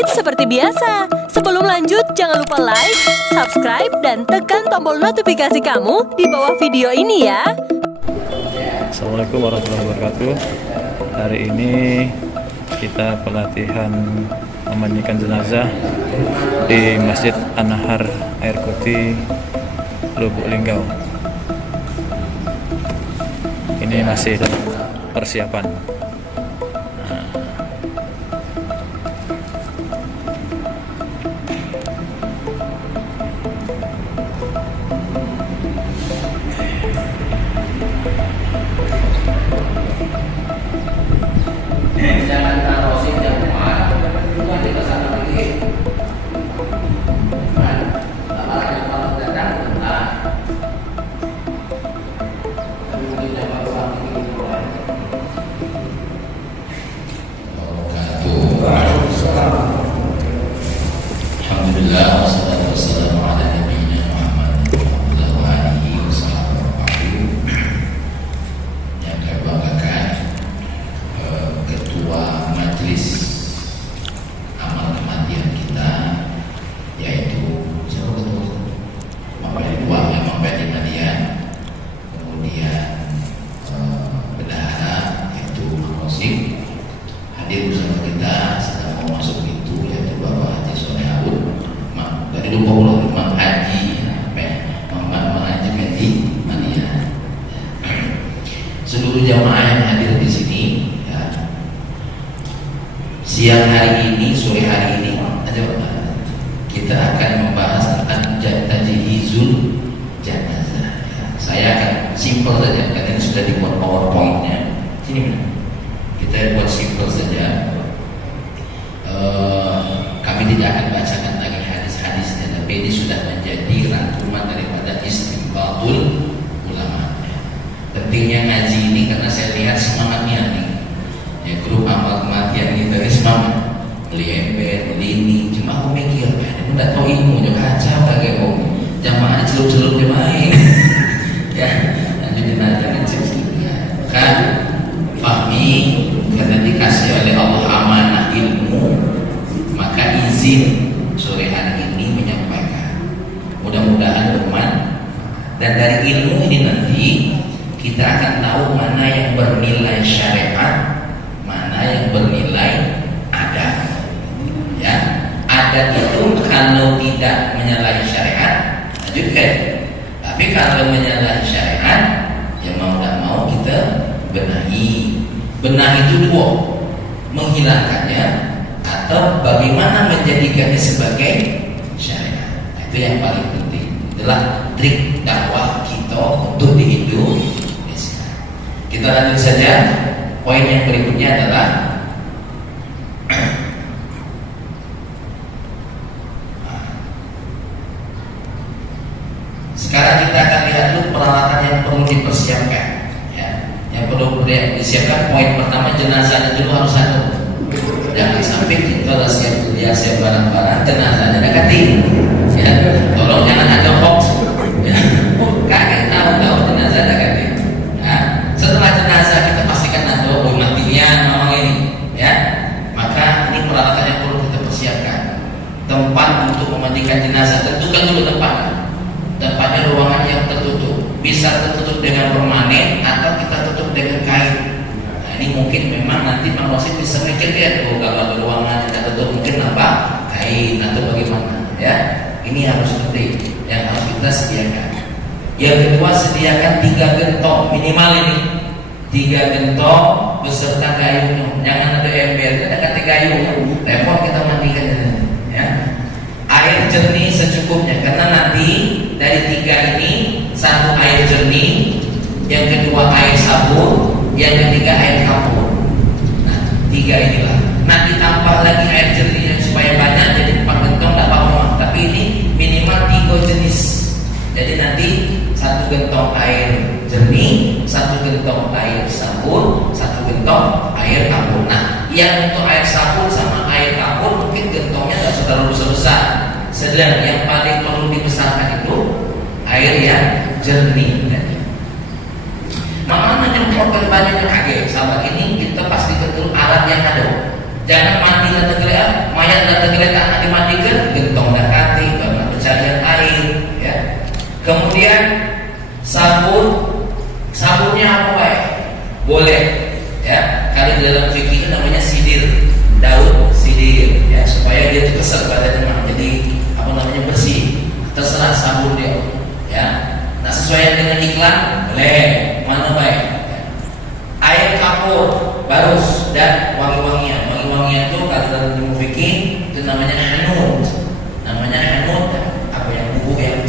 menit seperti biasa. Sebelum lanjut, jangan lupa like, subscribe, dan tekan tombol notifikasi kamu di bawah video ini ya. Assalamualaikum warahmatullahi wabarakatuh. Hari ini kita pelatihan memandikan jenazah di Masjid An-Nahar Air Putih, Lubuk Linggau. Ini masih persiapan. Jangan taruh sih jamaah, bukan di kesana lagi. Kan, kalau datang benar. Tapi mungkin jangan orang ini mulai. Alhamdulillah, wassalatu wassalamu ala nabiyina Muhammad wa alihi wasallam. Yang kami banggakan, Ketua Majelis Amal Kematian kita, yaitu siapa ketua? Mampai dua, Mampai Dimadian, kemudian bendahara yaitu Rosif hadir bersama kita sedang mau masuk itu, yaitu Bapak Haji Solehaun dari Lumpur Imam Haji Haji Madian. Seluruh jamaah yang hadir di sini, siang hari ini, sore hari ini kita akan membahas tentang tajhizul jenazah. Saya akan simpel saja karena ini sudah dibuat PowerPoint-nya. Sini mana? Kita buat simpel saja. Kami tidak akan bacakan lagi hadis-hadisnya, tapi ini sudah menjadi rangkuman daripada istinbatul ulama. Pentingnya ngaji ini karena saya lihat semangatnya nih. Ya, grup amal kematian ini dari semangat beli ember, beli ini. Cuma aku mikir, ini tidak tahu ilmu, juga kacau kayak om. Jamaah celup-celup dia main. Ya, lanjut jenazah kan fahmi karena dikasih oleh Allah amanah ilmu, maka izin sore hari ini menyampaikan. Mudah-mudahan bermanfaat. Dan dari ilmu ini nanti kita akan tahu mana yang bernilai syariat, mana yang bernilai adat. Ya, adat itu kalau tidak menyalahi syariat, lanjutkan. Tapi kalau menyalahi syariat, ya mau tidak mau kita benahi. Benahi itu dua, menghilangkannya atau bagaimana menjadikannya sebagai syariat. Nah, itu yang paling penting. Itulah trik dakwah kita untuk di Indonesia. Kita lanjut saja. Poin yang berikutnya adalah sekarang kita akan lihat dulu peralatan yang perlu dipersiapkan. Ya, yang perlu disiapkan. Poin pertama, jenazahnya dulu harus ada. Jangan sampai kita siap barang-barang jenazahnya negatif. Ya, tolong jangan ada hoax. Ya, kaget tahu jenazah negatif. Ya, setelah jenazah kita pastikan ada matinya memang ini. Ya, maka ini peralatan yang perlu kita persiapkan. Tempat untuk memandikan jenazah, tentukan dulu tempatnya. Tempatnya ruangan yang tertutup, bisa tertutup dengan permanen atau kita tutup dengan kain. Nah, ini mungkin memang nanti Mang Wasit bisa mikir ya, kalau ada ruangan yang tertutup mungkin apa? Kain atau bagaimana? Ya, ini harus penting yang harus kita sediakan. Yang kedua, sediakan 3 gentong minimal ini. 3 gentong beserta gayungnya. Jangan ada ember, ada gayung. Repot kita mandikan ya. Air jernih secukupnya, karena nanti dari 3 ini, 1 air jernih, yang kedua air sabun, yang ketiga air kapur. Nah, 3 inilah. Nah, ditambah lagi air jernihnya supaya banyak, jadi 4 gentong tidak apa-apa. Tapi ini minimal 3 jenis. Jadi nanti 1 gentong air jernih, 1 gentong air sabun, 1 gentong air kapur. Nah, yang untuk air sabun sama air kapur mungkin gentongnya tidak terlalu besar. Sedang yang paling perlu dibesarkan itu air yang jernih. Mama menyemprotkan baju yang kaget. Sahabat ini kita pasti betul alat yang ada. Jangan mandi dan tegak, mayat dan tegak memandikan gentong dan hati karena pencarian air, ya. Kemudian sabunnya apa baik? Boleh, ya. Kalau di dalam fikih itu namanya sidir, daun sidir, ya, supaya dia itu kesel badannya, jadi apa namanya bersih. Terserah sabun dia, ya. Nah, sesuai dengan iklan boleh, mana baik? Air kapur, barus dan wangi-wangian. Wangi-wangian itu kalau dalam ilmu fikih itu namanya hanud. Namanya hanud, apa yang bubuk yang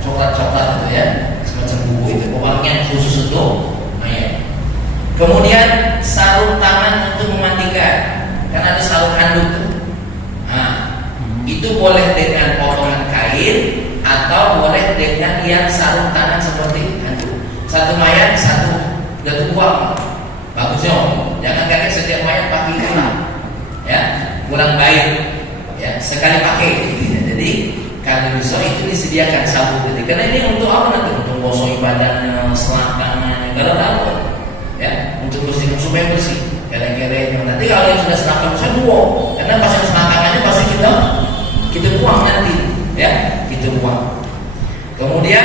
coklat-coklat itu, ya, semacam bubuk itu. Wangian khusus untuk mayat. Kemudian sarung tangan untuk memandikan, kan ada sarung handuk tuh. Nah, itu boleh dengan potongan kain atau boleh dengan yang sarung tangan seperti handuk. Satu mayat satu udah buang. Bagusnya, jangan kaget setiap mayat pakai kurang, ya, kurang baik, ya, sekali pakai. Jadi kalau bisa itu disediakan sabun, karena ini untuk apa nanti? Untuk gosok badannya, selangkangannya, kalau dapat, ya, untuk bersihkan supaya bersih. Kere-kerenya. Nanti kalau yang sudah selangkang saya buang, karena pas yang selangkangannya pasti kita buang nanti, ya, kita buang. Kemudian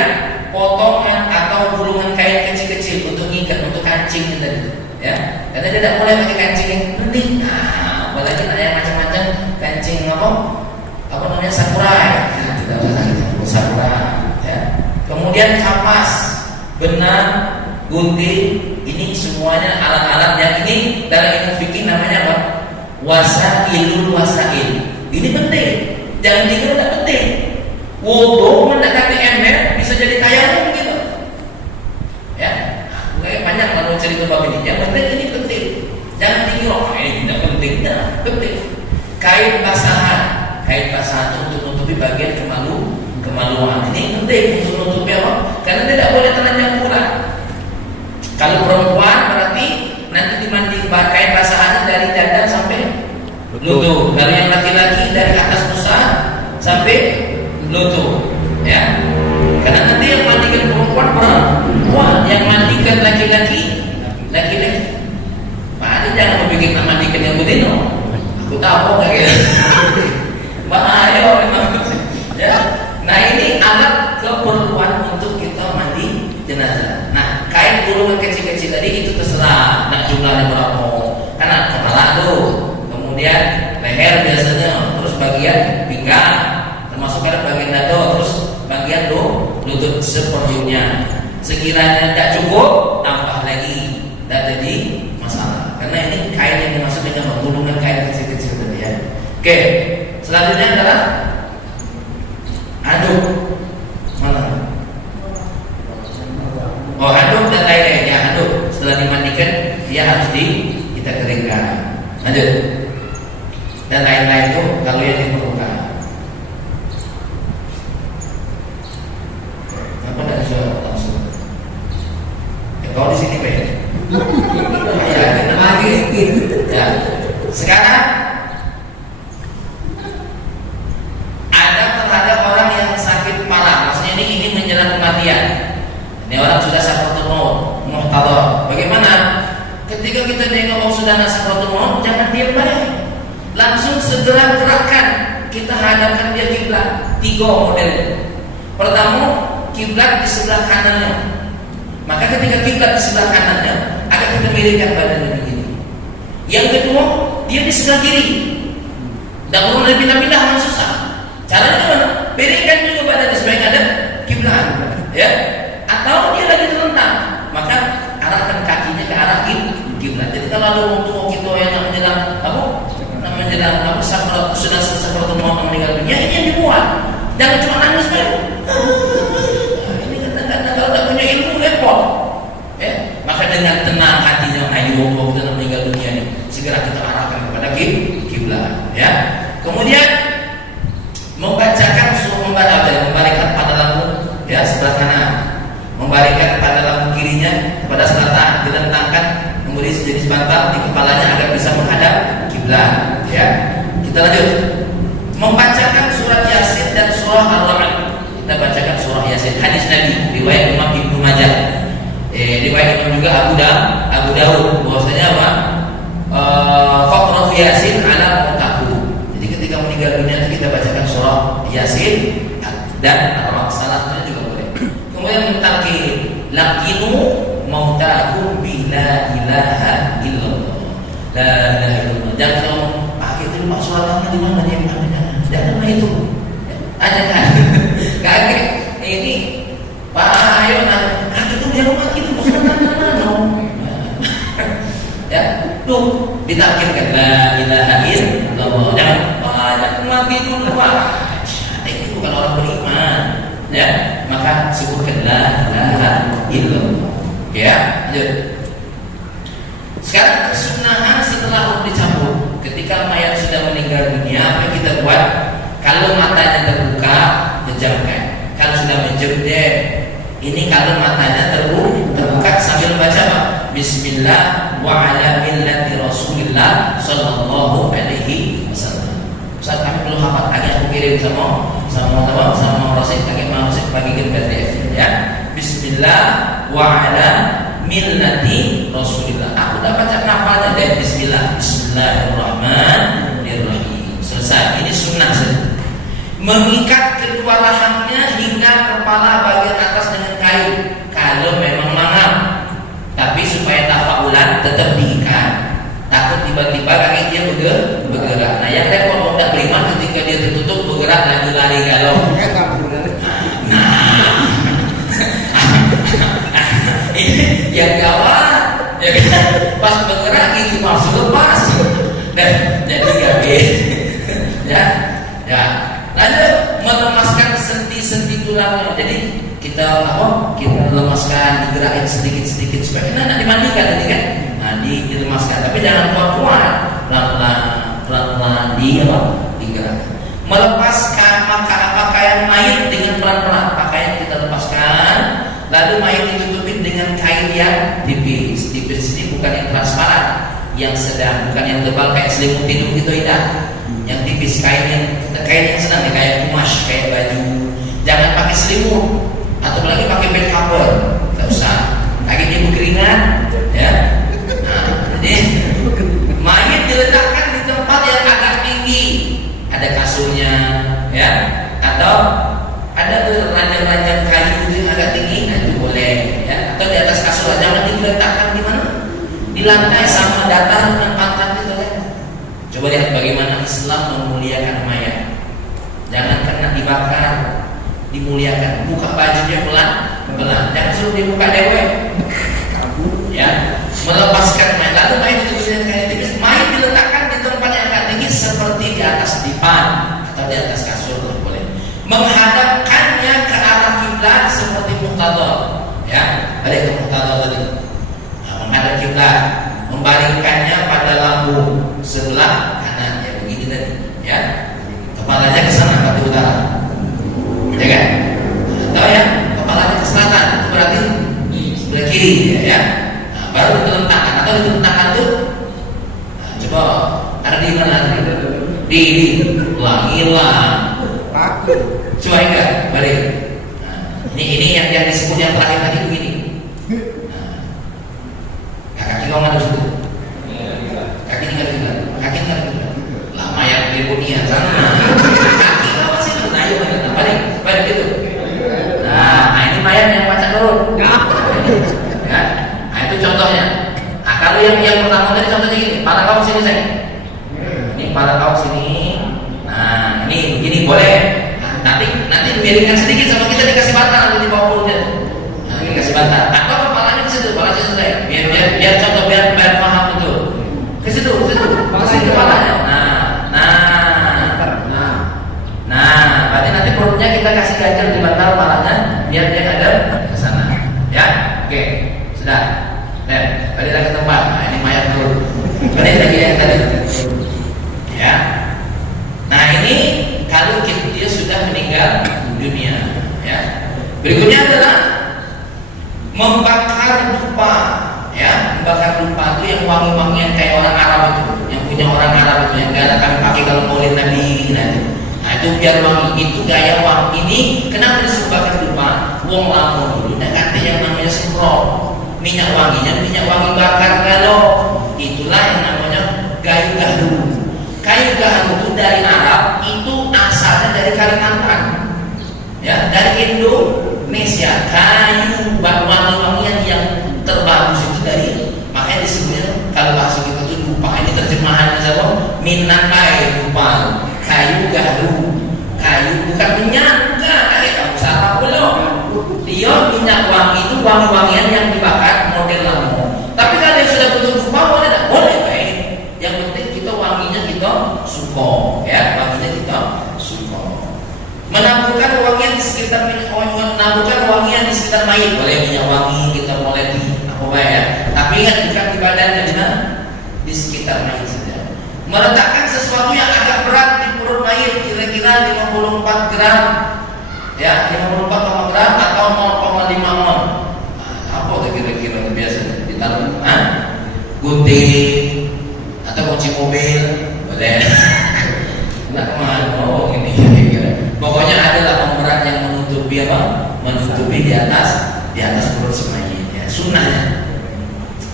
potongan atau gulungan kain kecil-kecil untuk ikat, untuk kancing tadi. Ya, karena tidak boleh pakai kancing yang penting. Nah, apalagi ada yang macam-macam kancing apa namanya sakurai. Nah, tidak usah pakai sakurai. Ya. Kemudian kapas, benang, gunting, ini semuanya alat-alat yang ini dalam ilmu fikih namanya apa? Wasailul wasail. Ini penting. Jangan dikira tidak penting. Wudu mendekati ember bisa jadi tayamum gitu. Ya. Kayak banyak kalau cerita bab ini. Yang penting ini penting. Jangan dikira ini tidak penting. Nah, penting. Kain basahan itu untuk menutupi bagian kemaluan. Ini penting untuk menutupi apa? Karena tidak boleh telanjang pula. Kalau perempuan berarti nanti dimandi kain basahannya dari dada sampai lutut. Kalau yang laki-laki dari atas pusar sampai lutut. Ya. Karena nanti yang mandikan perempuan, yang mandikan laki-laki. Makanya jangan membuat mandikan yang begitu. Aku tahu kayak gitu. Bahaya memang. Ya. Nah, ini alat keperluan untuk kita mandi jenazah. Nah, kain gulungan kecil-kecil tadi itu terserah. Nah, jumlahnya berapa? Karena kepala tuh, kemudian leher biasanya, terus bagian pinggang, termasuk ada bagian dada, terus bagian lutut seperlunya. Sekiranya tidak cukup, tambah lagi, tidak jadi masalah. Karena ini kain yang dimaksud dengan gulungan kain kecil-kecil tadi, ya. Oke, selanjutnya adalah handuk. Mana? Oh, handuk dan lain-lainnya. Handuk setelah dimandikan dia harus kita keringkan. Lanjut. Dan lain-lain itu kalau yang diperlukan. Apa tidak bisa langsung? Kalau di sini beda. Ya. Sekarang ada terhadap orang yang sakit parah, maksudnya ini menjelang kematian. Ini orang sudah sakratul maut, muhtadar. Bagaimana? Ketika kita nengok sudah sakratul maut, jangan diam baik. Langsung segera gerakkan, kita hadapkan dia kiblat. 3 model. Pertama, kiblat di sebelah kanannya. Maka ketika kiblat di sebelah kanannya, akan kita miringkan badannya begini. Yang kedua, dia di sebelah kiri. Tidak perlu pindah-pindah, memang susah. Caranya gimana? Miringkan juga badannya supaya ada kiblat, ya. Atau dia lagi terlentang, maka arahkan kakinya ke arah kiblat. Jadi kalau ada orang tua kita yang menjelang sudah seperti mau meninggal dunia, ini yang dibuat. Jangan cuma nangis baru. Ini kadang-kadang kalau tak punya ilmu repot. Ya, maka dengan tenang hatinya, ayo kita meninggal dunia ini, segera kita arahkan kepada kiblat. Ya. Kemudian membacakan membalikan pada lampu, ya, sebelah kanan, membalikan pada lampu kirinya kepada selatan, dilentangkan, kemudian sejenis bantal di kepalanya agar bisa menghadap kiblat. Ya. Kita lanjut. Membacakan surat Yasin dan surah Ar-Ra'd. Kita bacakan surah Yasin. Hadis Nabi riwayat Imam Ibnu Majah. Riwayat juga Abu Daud. Bahwasanya apa? Faqra'u Yasin ala mutahu. Jadi ketika meninggal dunia kita bacakan Dan kalau salahnya juga boleh. Kemudian talqin, lakinu mautakum bi la ilaha illallah. La ilaha illallah. Jangan ngomong, itu Pak sholatnya di mana dia? Jangan itu. Aja kan. Kakek ini Pak ayo itu dia rumah itu bukan mana. Ya, tuh ditakdirkan la ilaha illallah. Jangan banyak mati dulu Pak. Itu bukan orang beriman. Ya, maka sebutkan la ilaha illallah. Ya, lanjut. Sekarang kesunahan setelah dicabut, ketika mayat sudah meninggal dunia, apa yang kita buat? Kalau matanya terbuka, pejamkan. Kalau sudah menjemdet, ini kalau matanya terbuka sambil baca apa? Bismillah wa ala millati Rasulillah sallallahu alaihi wasallam. Ustaz, kami belum hafal. Lagi aku kirim sama Rasid, lagi mau Rasid bagikan PDF ya. Bismillah wa ala millati Rasulillah. Aku dapat baca nafalnya dari Bismillah. Bismillahirrahmanirrahim. Selesai. Ini sunnah saja. Mengikat kedua rahangnya hingga kepala bagian atas dengan kain. Kalau memang mangap, tapi supaya tafaulan tetap diikat. Takut tiba-tiba kaki dia bergerak. Nah, yang repot tidak beriman ketika dia tertutup bergerak lagi lari galau. Ini yang gawat, ya kan? Pas bergerak gigi palsu lepas dan jadi gagal. Ya. Lanjut melemaskan sendi-sendi tulangnya. Jadi kita lemaskan, digerakin sedikit-sedikit supaya enak dimandikan tadi kan? Dilemaskan, tapi jangan kuat-kuat, pelan-pelan digerakkan. Melepaskan pakaian mayit dengan pelan-pelan. Pakaian kita lepaskan, lalu mayit ditutupin dengan kain yang tipis. Tipis ini bukan yang transparan, yang sedang, bukan yang tebal kayak selimut tidur gitu tidak. Yang tipis, kain yang sedang, kayak kumash, kayak baju. Jangan pakai selimut, atau lagi pakai bed cover, nggak usah. Kaki dia berkeringat, ya. Jadi mayit diletakkan di tempat yang agak tinggi, ada kasurnya, ya, atau ada ranjang-ranjang kayu yang agak tinggi, nah itu boleh, ya. Atau di atas kasur, jangan diletakkan di mana? Di lantai sama datar dengan pantat itu, ya. Coba lihat bagaimana Islam memuliakan mayat. Jangan karena dibakar, dimuliakan. Buka bajunya pelan-pelan, jangan suruh dibuka dewek. Ya, melepaskan mayat. Lalu mayat mayat diletakkan di tempat yang agak tinggi seperti di atas dipan atau di atas kasur, boleh. Menghadapkannya ke arah kiblat seperti muqtadah, ya. Balik ke muqtadah tadi. Menghadap kiblat, membaringkannya pada lambung sebelah kanan, ya begini tadi, ya. Kepalanya ke sana ke utara, ya kan? Atau ya, kepalanya ke selatan, itu berarti sebelah kiri, ya. Baru diletakkan atau diletakkan tuh. Nah, coba ada di mana? Di hilang. Coba enggak balik. Nah, ini yang disebut yang terakhir tadi begini. Nah, kaki kau nggak ada situ. Kaki nggak ada. Kaki nggak ada. Lama yang berbunia sana. Kaki kau masih ada. Nah, yuk balik itu. Nah, ini mayat yang baca turun. Ya. Itu contohnya. Nah, kalau yang pertama tadi contohnya gini, pala kau sini saya. Ini pala kau sini. Nah, ini begini boleh. Nah, nanti miringkan sedikit sama kita dikasih bantal nanti di bawah perutnya. Nah, dikasih bantal. Atau kepalanya ke situ, kepala situ saya. Biar contoh biar paham betul. Ke situ. Kasih kepalanya. Nah, berarti nanti perutnya kita kasih ganjel di bantal kepalanya biar dia ada ke sana. Ya, oke, sudah. Balik lagi ke tempat. Nah, ini mayat turun. Balik lagi yang tadi. Ya. Nah, ini kalau dia sudah meninggal dunia, ya. Berikutnya adalah membakar dupa, ya. Membakar dupa itu yang wangi-wangian kayak orang Arab itu, yang punya orang Arab itu yang gak ada kami pakai kalau maulid Nabi nah itu biar wangi. Itu gaya wangi. Ini kenapa disuruh bakar dupa? Wong lamun dulu dan ganti yang namanya semprot. Minyak wanginya minyak wangi bakar galon. Itulah yang namanya kayu gaharu. Kayu gaharu itu dari Arab, itu asalnya dari Kalimantan. Ya, dari Indonesia, kayu wangi-wangian yang terbagus itu dari, makanya disebutnya kalau bahasa kita itu dupa. Ini terjemahannya siapa? Minangkai dupa, kayu garu, kayu bukan minyak, bukan. Kamu salah belum? Dia minyak wangi itu wangi-wangian yang dibakar model lama. Tapi kalau yang sudah bentuk dupa boleh tak? Boleh, baik. Yang penting kita wanginya kita suka, ya, wanginya kita suka. Menaburkan wangian di sekitar menaburkan wangian di sekitar mayit, boleh minyak wangi kita boleh di apa ya, tapi ingat bukan di badannya, di sekitar mayit saja. Meletakkan sesuatu yang agak berat di perut mayit, kira-kira 54 gram, ya, 54 gram atau 0,5 on. Apa tuh kira-kira biasanya ditaruh? Gunting atau kunci mobil, boleh. Nah, kemana? Oh, ini kira-kira. Pokoknya adalah pemberat yang menutupi apa? Menutupi di atas perut si mayit. Ya, sunnahnya.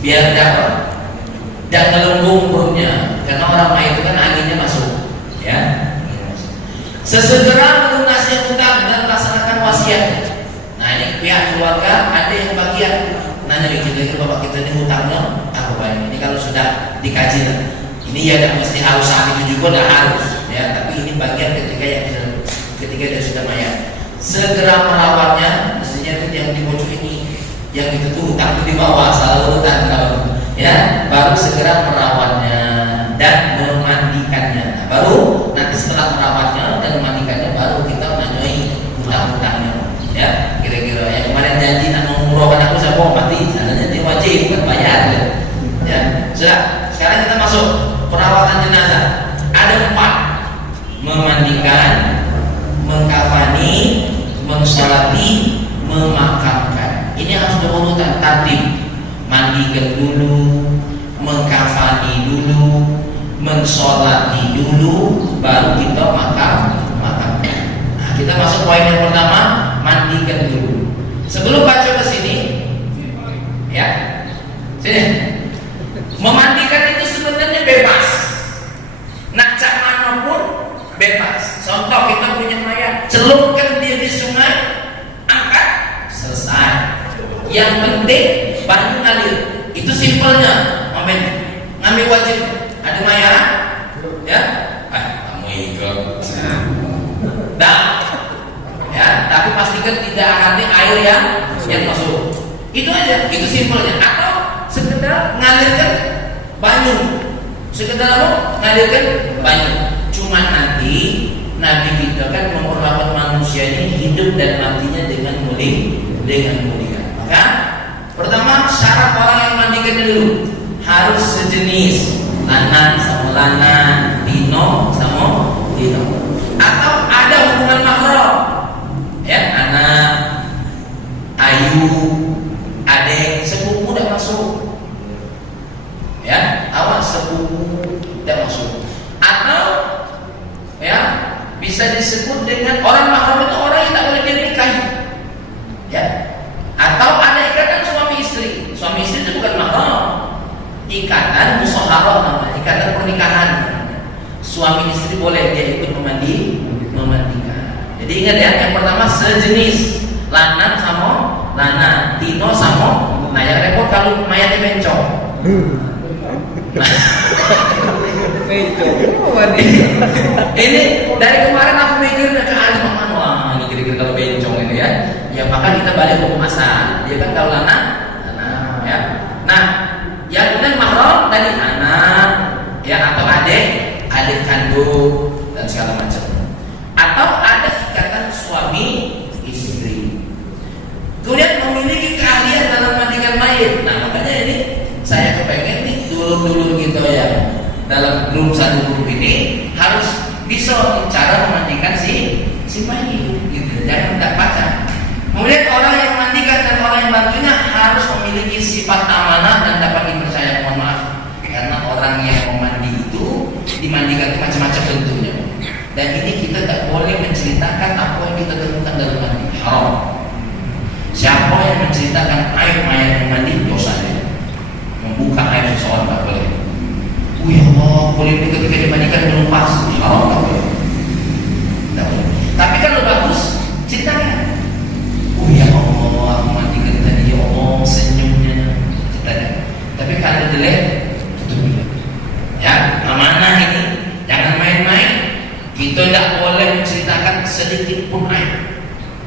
Biar dapat dan melengkung perutnya, karena orang mayit itu kan anginnya masuk, ya. Sesegera melunasi hutang dan laksanakan wasiatnya. Nah, ini pihak keluarga ada yang bagian nanya kita bapak kita ini hutangnya apa baik? Ini kalau sudah dikaji, ini ya tidak mesti harus saat itu juga, tidak harus, ya. Tapi ini bagian ketika dia sudah mayat, segera merawatnya. Mestinya itu yang di pojok ini, yang itu tuh hutang itu di bawah, salah urutan kalau, ya, baru segera merawatnya dan memandikannya. Nah, baru nanti setelah merawatnya dan memandikannya baru kita nanyoi hutang-hutangnya, ya. Kira-kira yang kemarin janji nak menguraukan aku siapa mati, sebenarnya dia wajib bukan bayar, ya. Sudah, sekarang kita masuk perawatan jenazah. Ada 4: memandikan, mengkafani, mensolati, memakamkan. Ini harus berurutan tertib. Mandikan dulu, mengkafani dulu, mensolati dulu, baru kita makamkan. Nah, kita masuk poin yang pertama, mandikan dulu. Sebelum baca ke sini, ya, sini. Memandikan itu sebenarnya bebas. Nak cak manapun bebas. Contoh kita punya mayat, celupkan dia di sungai, angkat, selesai. Yang penting banyu ngalir. Itu simpelnya. Ngambil wajib. Ada mayat, ya. Kamu ikut. Dah. Ya, tapi pastikan tidak ada air yang masuk. Itu aja. Itu simpelnya. Atau sekedar ngalirkan banyu. Sekedar apa? Ngalirkan banyu. Cuma nanti Nabi kita kan memperlakukan manusia ini hidup dan matinya dengan mulia. Maka pertama syarat orang yang mandikannya dulu harus sejenis, lanang sama lanang, dino sama dino. Atau ada hubungan mahram, ya, anak, ayu, adik, sepupu tidak masuk, ya, awas sepupu tidak masuk. Atau ya bisa disebut dengan orang mahram itu orang yang tak boleh dinikahi, ya. Atau ada ikatan suami istri itu bukan mahram, ikatan musyawarah namanya, ikatan pernikahan. Suami istri boleh dia ikut memandikan. Jadi ingat ya, yang pertama sejenis, lanang sama lanang, tino sama. Nah, yang repot kalau mayatnya bencong. Ini dari kemarin aku mikirnya ke alim mana, wah ini kira-kira kalau bencong ini ya. Ya maka kita balik hukum asal. Dia kan kalau lanang, ya. Nah, yang kemudian mahram tadi anak, ya, atau adik kandung dan segala macam. Atau ada ikatan suami istri. Kemudian memiliki keahlian dalam mandikan mayit. Nah, makanya ini saya kepengen nih dulur-dulur gitu ya, dalam satu grup ini harus bisa cara memandikan si mayit gitu. Jangan tidak baca. Kemudian orang yang memandikan dan orang yang bantunya harus memiliki sifat amanah dan dapat dipercaya. Mohon maaf, karena orang yang memandi itu dimandikan itu macam-macam bentuknya. Dan ini kita tidak boleh menceritakan apa yang kita temukan dalam mandi, haram. Siapa yang menceritakan air mayat yang mandi, dosa dia. Membuka air seseorang tak boleh. Ya Allah, kulit ini ketika dimandikan belum pas, haram tak boleh. Tapi kalau bagus, ceritakan Kita tidak boleh menceritakan sedikit pun aib.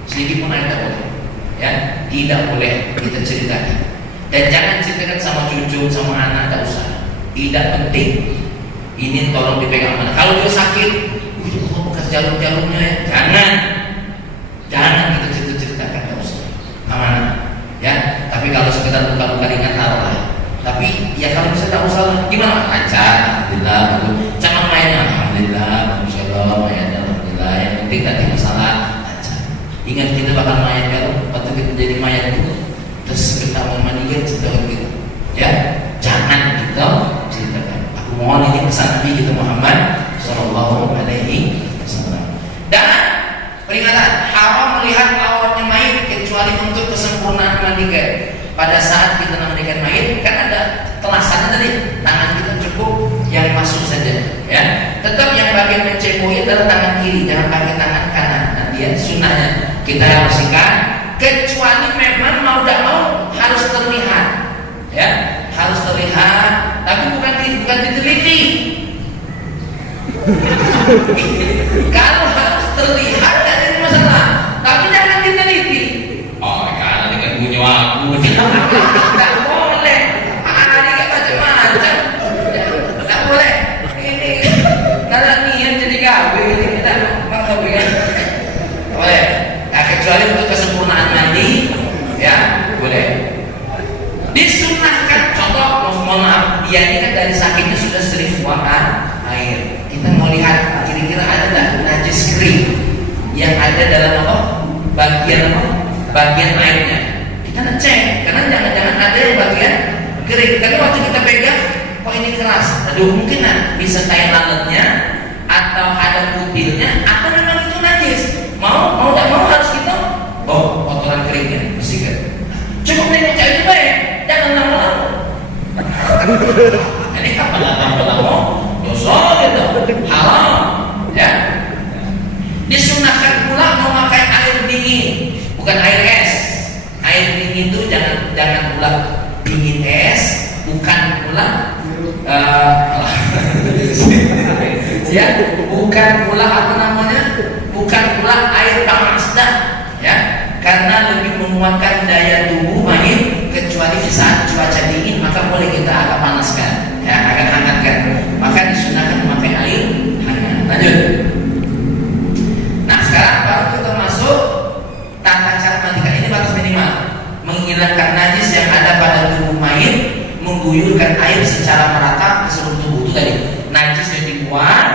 Sedikit pun aib tidak boleh. Ya, tidak boleh kita ceritakan. Dan jangan ceritakan sama cucu, sama anak, tidak usah. Tidak penting. Ini tolong dipegang mana. Kalau dia sakit, kok bekas jarum-jarumnya ya. Jangan kita ceritakan, tidak usah. Aman. Ya, tapi kalau sekedar luka-luka ringan taruhlah. Tapi ya kalau bisa tak usah gimana? Lancar, alhamdulillah. Jangan main alhamdulillah, masyaallah, main alhamdulillah. Yang penting tak ada masalah. Lancar. Ingat kita bakal main kalau waktu kita jadi mayat itu, terus kita mau meninggal ceritakan kita. Ya, jangan kita ceritakan. Aku mohon ini pesan Nabi kita Muhammad Sallallahu Alaihi Wasallam. Dan peringatan haram melihat auratnya mayit kecuali untuk kesempurnaan mandikan. Pada saat kita memandikan mayit kan ada kelasannya tadi, tangan kita cukup yang masuk saja, ya. Tetap yang bagian menceboi adalah tangan kiri, jangan pakai tangan kanan. Nanti ya sunnahnya kita bersihkan, kecuali memang mau tidak mau harus terlihat, ya, harus terlihat, tapi bukan diteliti. Kalau harus terlihat tidak ada masalah, tapi jangan diteliti. Oh ya, nanti kan punya aku. Tidak boleh. Ada macam-macam. Tidak boleh. Ini karena niat jadi gawe ini kita mau berikan. Boleh. Nah, kecuali untuk kesempurnaan mandi, ya boleh. Disunahkan contoh, mohon maaf, dia ini kan dari sakitnya sudah sering buang air. Kita mau lihat kira-kira ada tak najis kering yang ada dalam apa? Bagian airnya. Kita cek, karena jangan-jangan ada yang bagian kering. Karena waktu kita pegang, kok ini keras. Ada kemungkinan bisa kayak lalatnya atau ada kutilnya, atau memang itu najis. Mau tidak mau harus kita kotoran keringnya bersihkan. Cukup nengok cek itu baik, jangan lama-lama. Ini kapan lama-lama? Dosa gitu, haram, ya. Disunahkan pula memakai air dingin, bukan air es. Air dingin itu jangan pula dingin es, bukan pula ya, bukan pula apa namanya, bukan pula air panas dah, ya, karena lebih menguatkan daya tubuh mayit. Kecuali di saat cuaca dingin maka boleh kita agak panaskan, ya, agak hangatkan. Maka disunahkan memakai air hangat. Lanjut. Nah sekarang baru kita masuk tata cara mandikan. Ini batas minimal, menghilangkan najis yang ada pada tubuh mayit, mengguyurkan air secara merata ke seluruh tubuh. Itu tadi najisnya dibuang,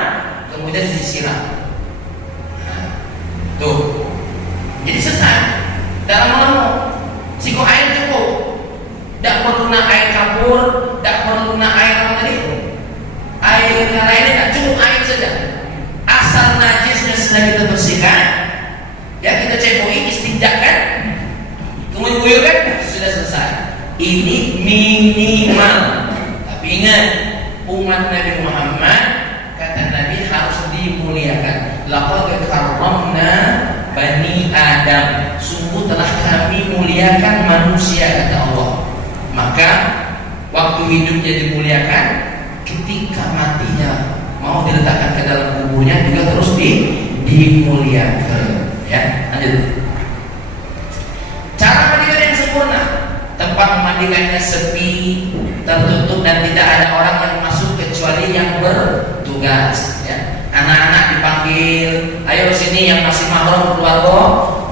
kemudian disiram. Nah, tuh, jadi selesai. Dalam lama, siko air cukup. Tidak perlu nak air kapur, tidak perlu nak air apa tadi? Air yang lainnya tidak, cukup air saja. Asal najisnya sudah kita bersihkan, ya kita ceboi, istinja kan, kemudian guyurkan, sudah selesai. Ini minimal. Tapi ingat, umat Nabi Muhammad, kata Nabi harus dimuliakan. Laqad karramna Bani Adam, sungguh telah kami muliakan manusia, kata Allah. Maka waktu hidupnya dimuliakan, ketika matinya mau diletakkan ke dalam kuburnya juga terus dimuliakan. Ya, lanjut. Cara mandikan yang sempurna, tempat memandikannya sepi, tertutup dan tidak ada orang yang masuk kecuali yang bertugas. Ya, anak-anak dipanggil, ayo sini yang masih mahram keluarga,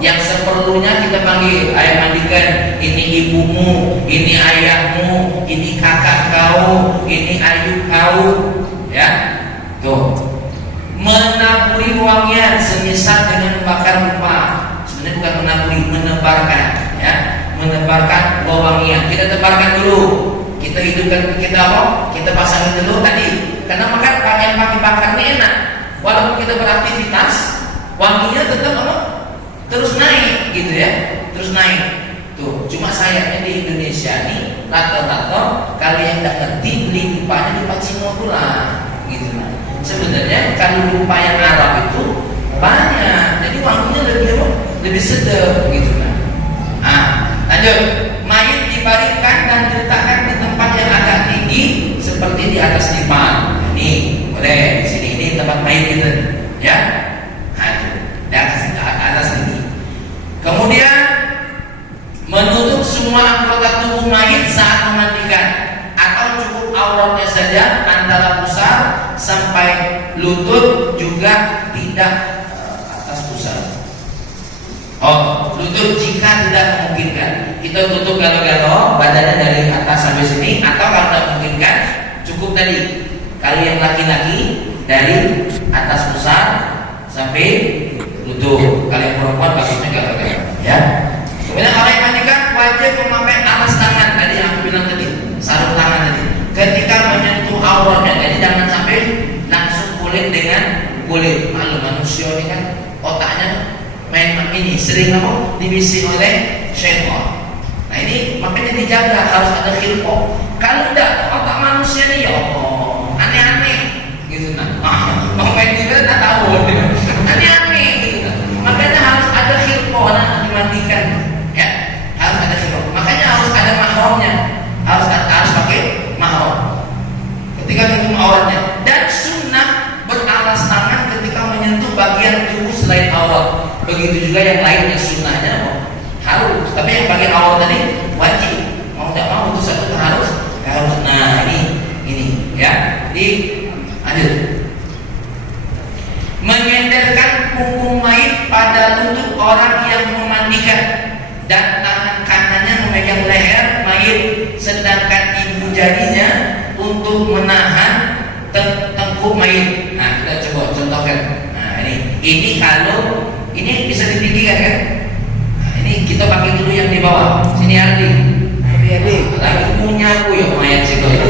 yang seperlunya kita panggil, ayo mandikan. Ini ibumu, ini ayahmu, ini kakak kau, ini ayu kau, ya. Tuh, menaburi wangian semisal dengan bakar lupa. Sebenarnya bukan menaburi, menebarkan, ya, menebarkan wangian. Kita tebarkan dulu, kita hidupkan, kita apa? Kita pasangin dulu tadi. Karena makan pakaian pakai bakar ini enak. Walaupun kita beraktivitas, wanginya tetap apa? Terus naik, gitu ya, terus naik. Tuh, cuma sayangnya di Indonesia nih rata-rata kalau yang tidak ngerti beli lupanya di Pacino pula, gitu nah. Sebenarnya kalau lupa yang Arab itu banyak, jadi wanginya lebih sedap, gitu nah. Ah, lanjut. Mayit dibaringkan dan diletakkan di tempat yang agak tinggi seperti di atas dipan. Ini boleh di sini, ini tempat mayit kita. ya. Nah, di atas gigi. Kemudian menutup semua anggota tubuh mayit saat memandikan, atau cukup auratnya saja antara pusar sampai lutut, juga tidak atas pusar. Oh, lutut jika tidak memungkinkan, kita tutup galo-galo badannya dari atas sampai sini, atau kalau tidak memungkinkan cukup tadi. Kalau yang laki-laki dari atas pusar sampai lutut, kalau yang perempuan bagusnya galo-galo, ya. Kemudian orang yang mandikan wajib memakai alas tangan, tadi yang aku bilang tadi, sarung tangan tadi. Ketika menyentuh auratnya, jadi jangan sampai langsung kulit dengan kulit. Malu manusia ini kan otaknya main ini sering apa dibisi oleh syaitan. Nah ini makanya dijaga, harus ada khilqah. Kalau tidak, otak manusia ini ya Allah aneh-aneh gitu nah. Mau main di mana tak tahu aneh-aneh gitu nah. Makanya harus ada khilqah nanti dimandikan. Ya, harus ada khilqah. Makanya harus ada mahramnya. Harus pakai mahram ketika menyentuh auratnya. Dan sunnah beralas tangan ketika menyentuh bagian tubuh selain aurat. Begitu juga yang lainnya sunnahnya harus. Tapi yang bagian aurat tadi wajib. Mau tidak mau itu satu harus. Nah ini ya. Lanjut. Mengenderkan punggung mayit pada lutut orang yang memandikan, dan tangan kanannya memegang leher mayit, sedangkan ibu jarinya untuk menahan tengkuk mayit. Nah kita coba contohkan. Nah ini kalau ini bisa ditinggikan kan? Nah, ini kita pakai dulu yang di bawah. Sini Ardi. Lagi punya aku ya mayat sih kalau.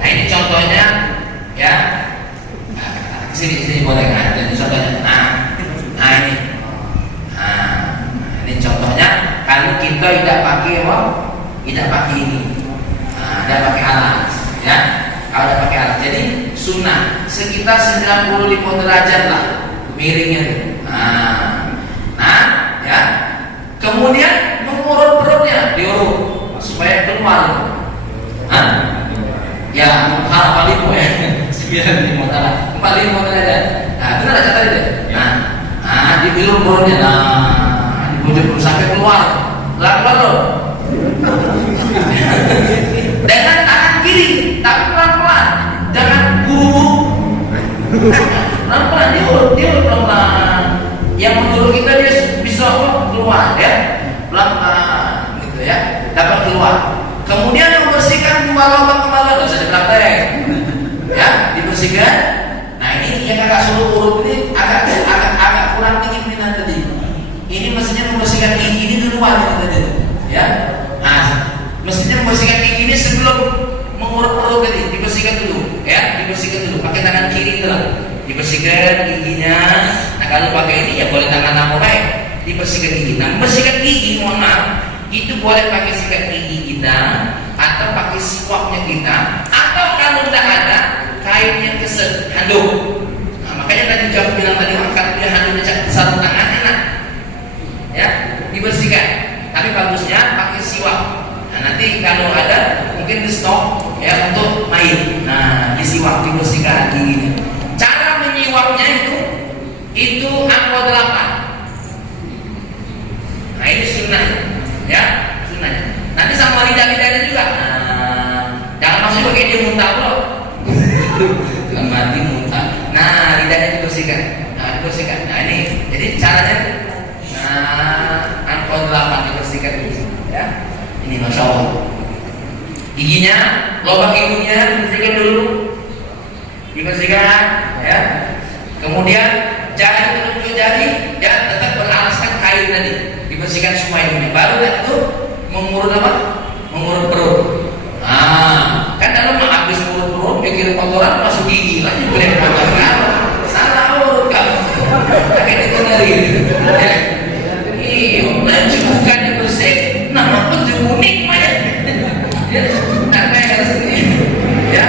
Nah ini contohnya ya. Sini boleh kan? Ini contohnya. Nah ini. Ini contohnya kalau kita tidak pakai apa? Tidak pakai ini. Tidak pakai alas, ya. Kalau tidak pakai alas, jadi sunnah sekitar 95 derajat lah miringnya. Nah, ya. Kemudian mengurut perutnya, diurut supaya keluar. Ya, hal paling ya. 95 derajat. Nah, benar ada kata itu. Diurut perutnya. Dibujuk sampai keluar. Lalu dengan tangan kiri, tapi pelan-pelan, jangan buru-buru. Pelan-pelan diurut pelan-pelan. Yang menurut kita dia bisa keluar ya, pelan-pelan gitu ya, dapat keluar. Kemudian membersihkan dua lubang kepala, tidak usah dipraktek, ya, dibersihkan. Nah ini yang agak suruh urut ini agak kurang tinggi minat tadi. Ini mestinya membersihkan gigi ini duluan tadi, ya. Nah, mestinya membersihkan gigi ini sebelum mengurut perut tadi, dibersihkan dulu, ya, dibersihkan dulu. Pakai tangan kiri itu lah, dibersihkan giginya. Nah kalau pakai ini ya boleh tangan namurai, dibersihkan gigi. Nah membersihkan gigi, mohon maaf, itu boleh pakai sikat gigi kita, atau pakai siwaknya kita, atau kalau tidak ada kain yang keset, handuk. Nah makanya tadi jawab bilang tadi, kalau dia handuknya sarung tangan enak, ya, dibersihkan. Tapi bagusnya pakai siwak. Nah nanti kalau ada mungkin di stok ya untuk main. Nah di siwak dibersihkan giginya. Cara menyiwaknya itu angka 8. Nah ini sunnahnya, ya, sunnahnya. Nanti sama lidah-lidahnya juga. Nah, jangan maksudnya pakai dia muntah loh. Jangan mati muntah. Nah lidahnya dibersihkan. Nah dibersihkan. Nah ini jadi caranya. Angka 8 dibersihkan dulu, ya. Ini masya Allah. Giginya, lubang hidungnya dibersihkan dulu, dibersihkan, ya. Kemudian jari telunjuk jari, ya tetap beralaskan kain tadi, dibersihkan semua ini. Baru itu mengurut apa? Mengurut perut. Nah, kan kalau mau habis mengurut perut, pikir kotoran masuk gigi lagi boleh kotoran. Salah urut kamu. Pakai ditoneri. Nanti bukannya bersih, nama penjuru nikmat. Ya, nah kayak sini, ya.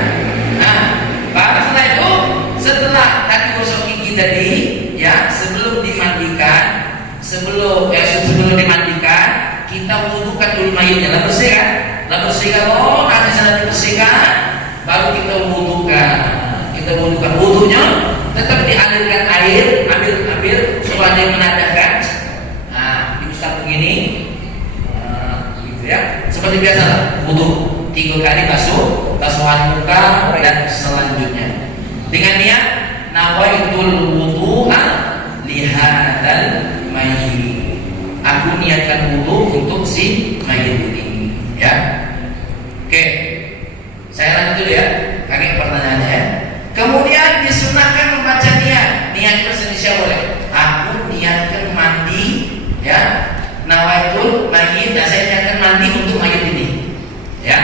Nah, baru setelah itu, setelah tadi gosok gigi tadi, ya, sebelum dimandikan, sebelum dimandikan, kita wudukan dulu mayitnya, lah bersihkan, nanti setelah dibersihkan, baru kita wudukan. Wudunya air, ambil setelah dia menadahkan. Nah, diusap begini, gitu ya. Seperti biasa lah, wudu 3 kali basuhan muka dan selanjutnya. Dengan niat nawaitul wudu'a lihadzal mayyit. Aku niatkan wudu untuk si mayit ini, ya. Oke. Saya lanjut dulu ya. Kaki pertanyaannya ya. Kemudian disunahkan membaca niat. Niat bersenisya boleh. Aku niatkan mandi, ya. Nawaitul mayyit. Nah, saya niatkan mandi untuk mayit ini, ya.